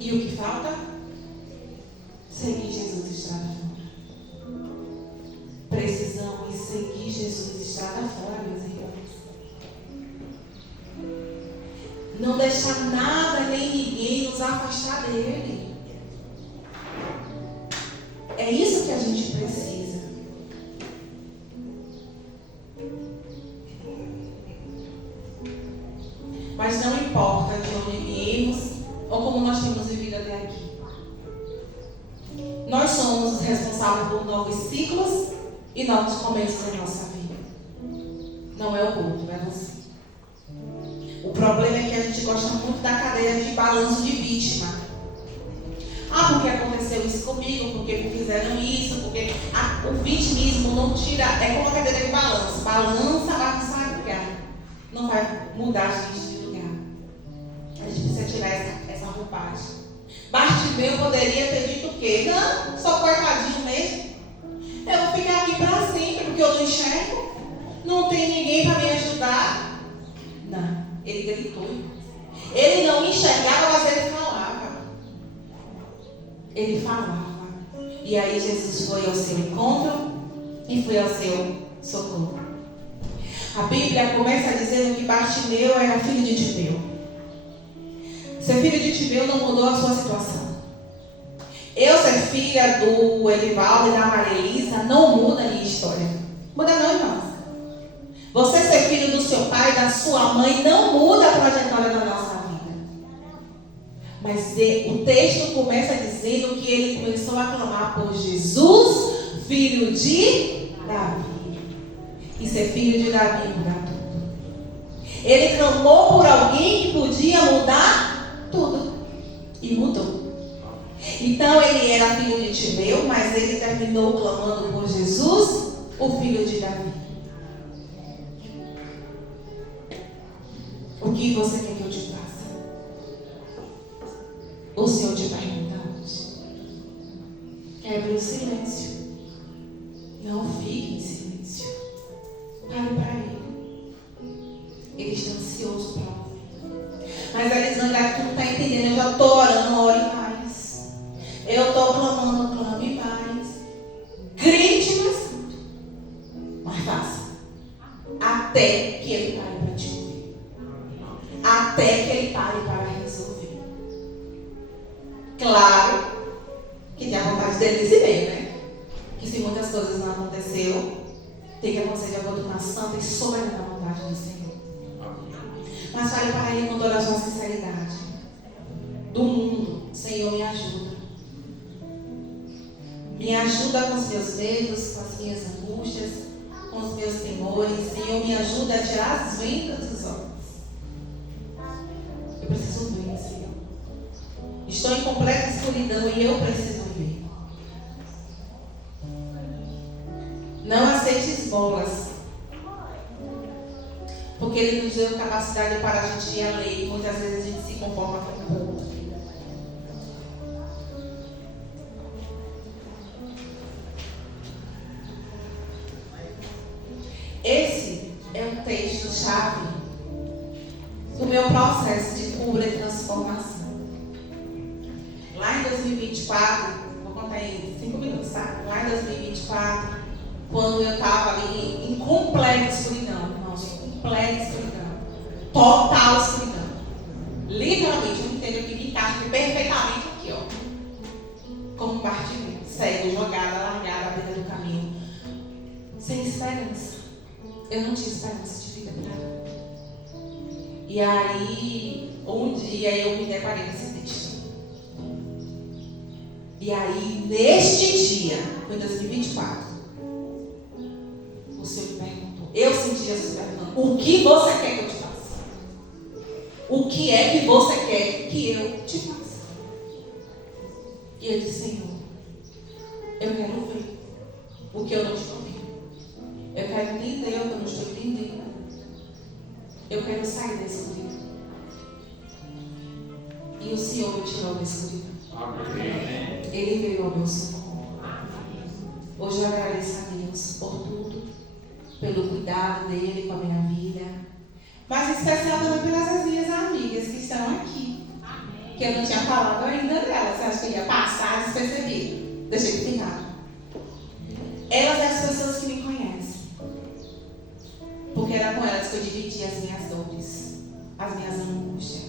E o que falta? Seguir Jesus estrada fora. Precisamos seguir Jesus estrada fora, meus irmãos. Não deixar nada nem ninguém nos afastar dele. É isso que a gente precisa. Mas não importa de onde viemos ou como nós temos vivido até aqui. Nós somos os responsáveis por novos ciclos e novos começos em nossa vida. Não é o outro, é você. O problema é que a gente gosta muito da cadeira de balanço de vítima. Ah, porque aconteceu isso comigo, porque me fizeram isso, porque o vitimismo não tira, é como a cadeira de balanço. Balança, mas não sai do lugar. Não vai mudar a gente de lugar. A gente precisa tirar essa roupagem. Bartimeu poderia ter dito o quê? Não, só coitadinho mesmo. Eu vou ficar aqui para sempre, porque eu não enxergo. Não tem ninguém para me ajudar. Não, ele gritou. Ele não enxergava, mas ele falava. Ele falava. E aí Jesus foi ao seu encontro e foi ao seu socorro. A Bíblia começa dizendo que Bartimeu era filho de Timeu. Ser filho de Timeu não mudou a sua situação. Eu ser filha do Edivaldo e da Maria Elisa não muda a minha história. Muda não, irmãos. Você ser filho do seu pai e da sua mãe não muda a trajetória da nossa vida. Mas o texto começa dizendo que ele começou a clamar por Jesus, filho de Davi. E ser filho de Davi muda tudo. Ele clamou por alguém que podia mudar tudo. E mudou. Então ele era filho de Timeu, mas ele terminou clamando por Jesus, o filho de Davi. O que você quer que eu te faça? O Senhor te pergunta hoje. Quebre o silêncio. Não fique em silêncio. Pare para Ele. Ele está ansioso para ouvir. Mas Elisandra, tu não está entendendo. Eu já estou orando, ore mais. Eu estou clamando, clame mais. Grite mais alto. Mas faça. Até que Ele pare para te ouvir. Até que Ele pare para resolver. Claro que tem a vontade dele se ver, né? Que se muitas coisas não aconteceram, tem que acontecer de acordo com a santa e soberana vontade do Senhor. Mas fale para Ele com toda a sua sinceridade. Do mundo, Senhor, me ajuda. Me ajuda com os meus medos, com as minhas angústias, com os meus temores. Senhor, me ajuda a tirar as vendas dos olhos. Eu preciso ver, Senhor. Estou em completa escuridão e eu preciso ver. Não aceite esmolas. Porque Ele nos deu capacidade para a gente ir além. Muitas vezes a gente se conforma com pouco. Esse é um texto-chave do meu processo de cura e transformação. Lá em 2024, vou contar em 5 minutos, tá? Lá em 2024, quando eu estava ali em completa escuridão, irmãos, em completa escuridão, total escuridão. Literalmente, eu entendo que me encaixa perfeitamente aqui, ó. Como um partimento, cego, jogada, largada à beira do caminho, sem esperança. Eu não tinha esperança de vida para mim. E aí, um dia eu me deparei com esse texto. E aí, neste dia, foi em 2024, o Senhor me perguntou, eu senti Jesus perguntando, o que você quer que eu te faça? O que é que você quer que eu te faça? E eu disse, Senhor, eu quero ver o que eu não estou vendo. Eu quero entender o que eu não estou entendendo. Eu quero sair da escuridão. E o Senhor me tirou da escuridão. Amém. Ele veio ao meu socorro. Hoje eu agradeço a Deus por tudo, pelo cuidado dele com a minha vida, mas em especial também pelas minhas amigas que estão aqui. Amém. Que eu não tinha falado ainda delas. Você acha que ia passar despercebido? Deixei de ficar. Elas são as pessoas que me conhecem. Porque era com elas que eu dividia as minhas dores, as minhas angústias,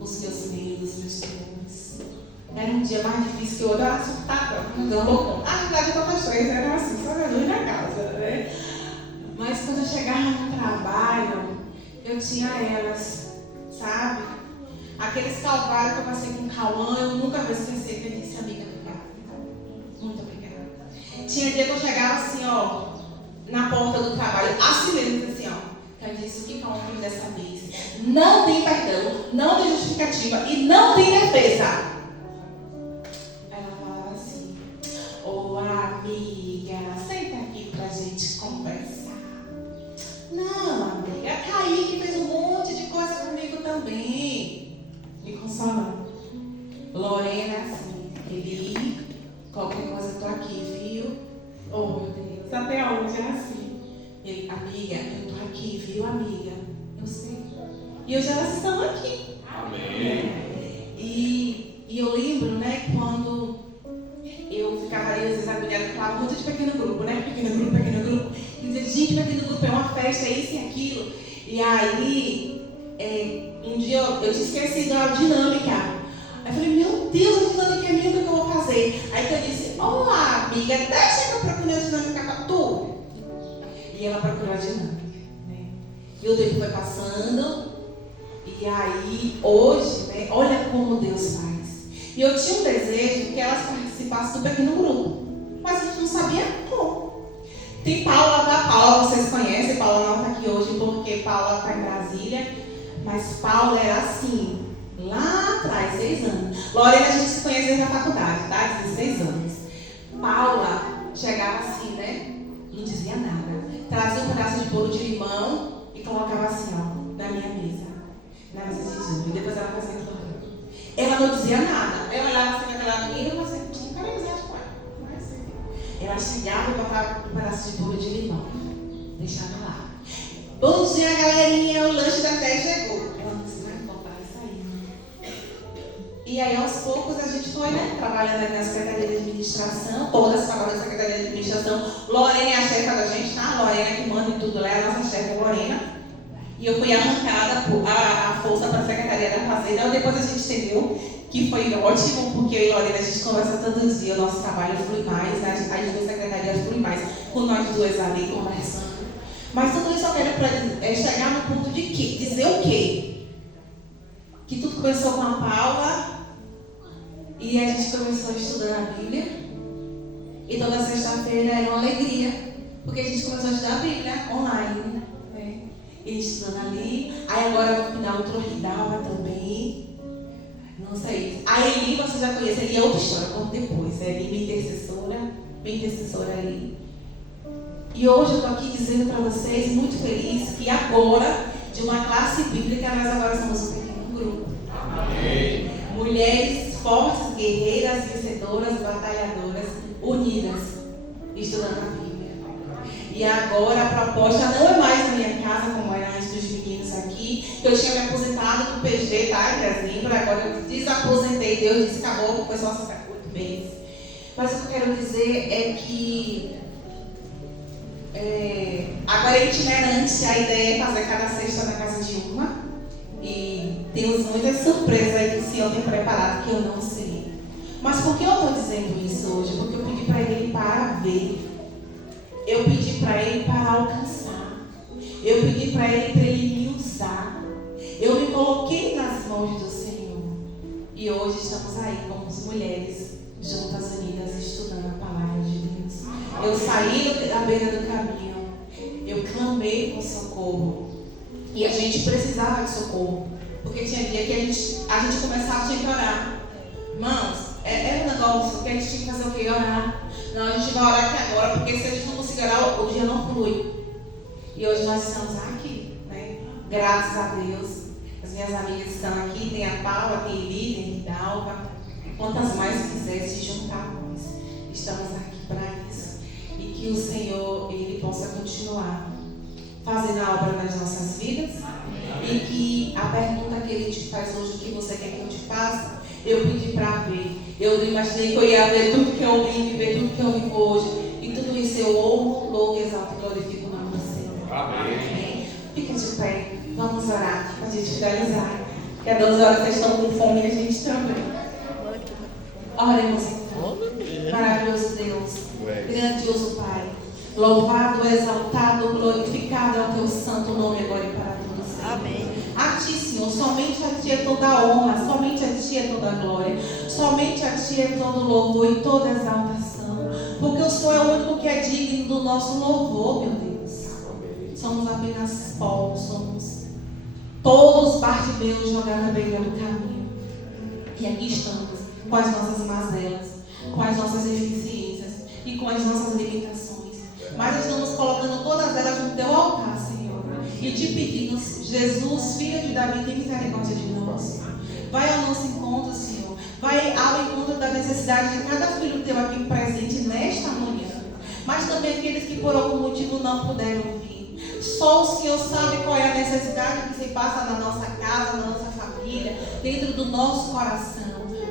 os meus medos, meus temores. Era um dia mais difícil que o outro, eu era surtada. Não vou contar. Na verdade, todas as três eram assim, só Jesus na casa, né? Mas quando eu chegava no trabalho, eu tinha elas, sabe? Aqueles calvários que eu passei com o Cauã, eu nunca mais esqueci que eu disse, amiga, obrigada. Muito obrigada. Tinha dia que eu chegava assim, ó, na porta do trabalho, assim mesmo, assim, ó. Eu disse, o que Cauã fez dessa vez? Não tem perdão, não tem justificativa e não tem defesa. Ela falava assim, ô amiga, senta aqui pra gente conversar. Não, amiga, Kaique fez um monte de coisa comigo também. Me consolando. Lorena, assim, Eli, qualquer coisa eu tô aqui, viu? Oh, meu Deus, até onde é assim? Ele, amiga, eu tô aqui, viu, amiga? Eu sei. E hoje elas estão aqui. Amém. E eu lembro, né, quando eu ficava ali, às vezes, agulhada, eu falava muito de pequeno grupo, né? Pequeno grupo. E dizia, gente, pequeno grupo é uma festa, é isso e aquilo. E aí, um dia eu tinha esquecido a dinâmica. Aí eu falei, meu Deus, a dinâmica é minha, o que eu vou fazer? Aí que eu disse, ó, amiga, deixa que eu procure a dinâmica pra tu. E ela procurou a dinâmica, né? E o tempo foi passando. E aí, hoje, né, olha como Deus faz. E eu tinha um desejo que elas participassem do pequeno grupo. Mas a gente não sabia como. Tem Paula, tá? Paula, vocês conhecem. Paula não está aqui hoje porque Paula está em Brasília. Mas Paula era assim, Lá atrás, 6 anos. Lorena, a gente se conhece desde a faculdade, tá? 16 anos. Paula chegava assim, né? Não dizia nada. Trazia um pedaço de bolo de limão e colocava assim, ó, na minha mesa. Na mesa de Júlio. E depois ela fazia tudo. Ela não dizia nada. Eu olhava assim naquela menina e você não tinha cara de com ela. Ela chegava e botava um pedaço de bolo de limão. Deixava lá. Bom dia, galerinha. O lanche da Té chegou. Ela não disse, vai comprar isso aí. E aí, aos poucos, a gente foi, né? Trabalhando ali na Secretaria de Administração. Todas trabalham na Secretaria de Administração. Lorena é a chefa da gente, tá? Lorena que manda em tudo lá. É a nossa chefe, Lorena. E eu fui arrancada a força para a Secretaria da Fazenda. Depois a gente entendeu que foi ótimo, porque eu e Lorena a gente conversa todos os dias, o nosso trabalho flui mais, né? As duas secretarias fluem mais, com nós duas ali conversando. Mas tudo isso eu quero para chegar no ponto de quê? Dizer o quê? Que tudo começou com a Paula e a gente começou a estudar a Bíblia. E toda sexta-feira era uma alegria, porque a gente começou a estudar a Bíblia online. E estudando ali. Aí agora no final entrou Ridalva também. Não sei. A Eli você já conhece, Eli é outra história, conto depois. A Eli, minha intercessora ali. E hoje eu estou aqui dizendo para vocês, muito feliz, que agora, de uma classe bíblica, nós agora somos um pequeno grupo. Amém. Mulheres fortes, guerreiras, vencedoras, batalhadoras, unidas, estudando a Bíblia. E agora a proposta não é mais na minha casa, como era antes dos meninos aqui. Eu tinha me aposentado do PG, tá, em dezembro. Agora eu desaposentei. Deus disse, acabou, foi só 8 meses. Mas o que eu quero dizer é que agora é itinerante. A ideia é fazer cada sexta na casa de uma. E temos muitas surpresas aí que o Senhor tem preparado que eu não sei. Mas por que eu estou dizendo isso hoje? Porque eu pedi para ele para ver. Eu pedi para ele para alcançar. Eu pedi para ele me usar. Eu me coloquei nas mãos do Senhor. E hoje estamos aí como mulheres, juntas, unidas, estudando a palavra de Deus. Eu saí da beira do caminho. Eu clamei por socorro. E a gente precisava de socorro. Porque tinha dia que a gente começava, tinha que orar. Irmãos, era um negócio que a gente tinha que fazer o quê? Orar. Não, a gente vai orar aqui agora, porque se a gente não conseguir orar, o dia não flui. E hoje nós estamos aqui, né? Graças a Deus. As minhas amigas estão aqui, tem a Paula, tem a Eli, tem a Hidalva. Quantas mais quiser se juntar a nós. Estamos aqui para isso. E que o Senhor, Ele possa continuar fazendo a obra nas nossas vidas. E que a pergunta que Ele te faz hoje, o que você quer que eu te faça, eu pedi para ver. Eu não imaginei que eu ia ver tudo que eu vi, ver tudo que eu vi hoje. E tudo isso eu louvo, exalto e glorifico o nome do Senhor. Amém. Fica de pé. Vamos orar para a gente finalizar. Porque às 12 horas vocês estão com fome e a gente também. Oremos. Maravilhoso Deus. Grandioso Pai. Louvado, exaltado, glorificado é o teu santo nome agora e para todos. Amém. A ti, Senhor, somente a ti é toda a honra, somente a ti é toda a glória, somente a ti é todo o louvor e toda a exaltação, porque o Senhor é o único que é digno do nosso louvor, meu Deus. Somos apenas pó, somos todos Bartimeus jogados à beira do caminho. E aqui estamos, com as nossas mazelas, com as nossas deficiências e com as nossas limitações. Mas estamos colocando todas elas no teu altar, Senhor. E te pedimos, Jesus, Filho de Davi, tem misericórdia de nós. Vai ao nosso encontro, Senhor. Vai ao encontro da necessidade de cada filho teu aqui presente nesta manhã. Mas também aqueles que por algum motivo não puderam vir. Só o Senhor sabe qual é a necessidade que se passa na nossa casa, na nossa família, dentro do nosso coração.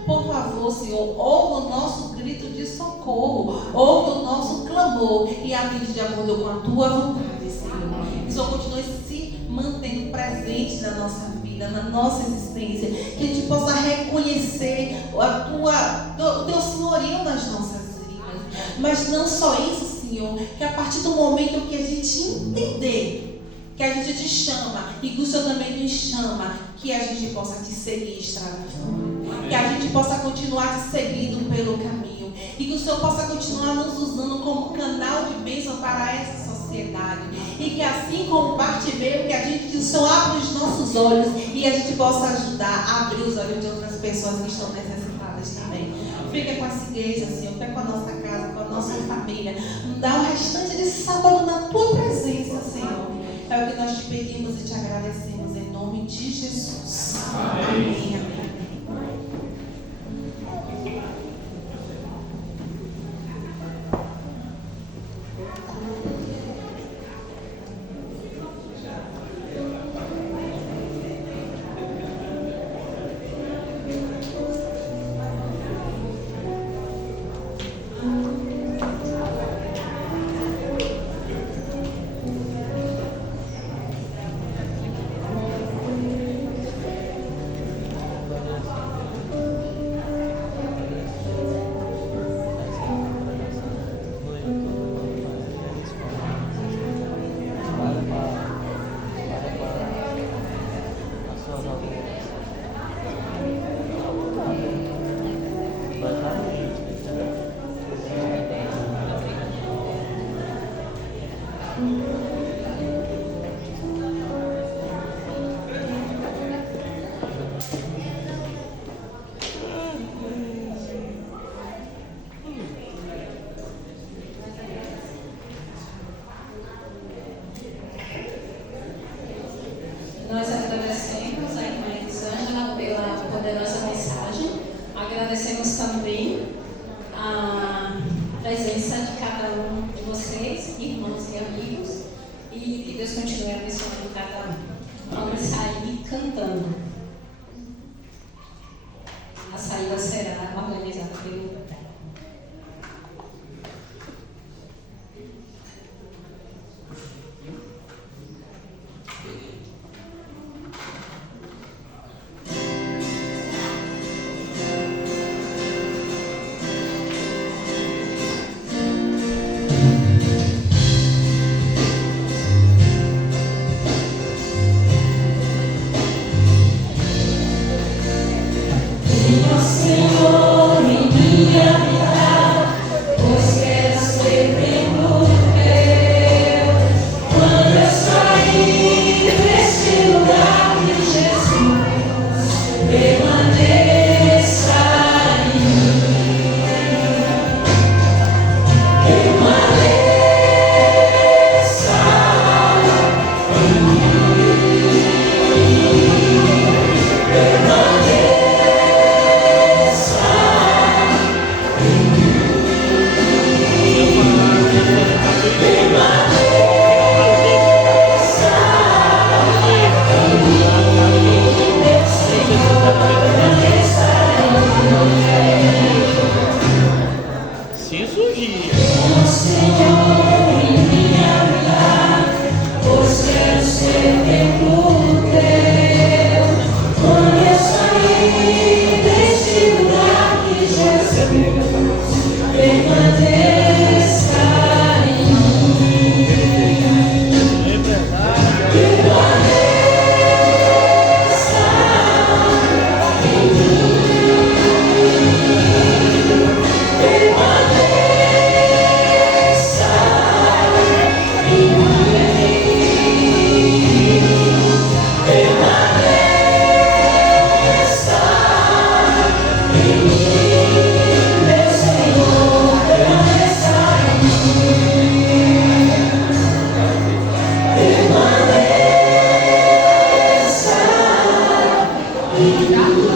Por favor, Senhor, ouve o nosso grito de socorro, ouve o nosso clamor e atende de acordo com a tua vontade, Senhor. Que o Senhor continue se mantendo presente na nossa vida, na nossa existência, que a gente possa reconhecer o teu senhorio nas nossas vidas. Mas não só isso, Senhor, que a partir do momento que a gente entender que a gente te chama e que o Senhor também nos chama, que a gente possa te seguir estrada fora. Que a gente possa continuar te seguindo pelo caminho. E que o Senhor possa continuar nos usando como canal de bênção para essa sociedade. sociedade. E que assim como Bartimeu, que a gente, que o Senhor abra os nossos olhos e a gente possa ajudar a abrir os olhos de outras pessoas que estão necessitadas também. Fica com essa igreja, Senhor, fica com a nossa casa, com a nossa família. Dá o restante desse sábado na tua presença, Senhor. É o que nós te pedimos e te agradecemos em nome de Jesus. Amém. Amém. Nós agradecemos a irmã Elisângela pela poderosa mensagem. Agradecemos também a presença de cada um de vocês, irmãos e amigos, e que Deus continue abençoando cada um. Vamos sair cantando. A saída será organizada pelo Senhor, em minha vida, pois quero ser pleno teu. Quando eu sair deste lugar de Jesus, permaneça em mim. Permaneça em mim. Permaneça. Se surgir. Senhor, em minha vida, pois quero ser templo teu. Quando eu sair deste lugar de Jesus, permaneça em mim. Permaneça em mim. Permaneça em mim.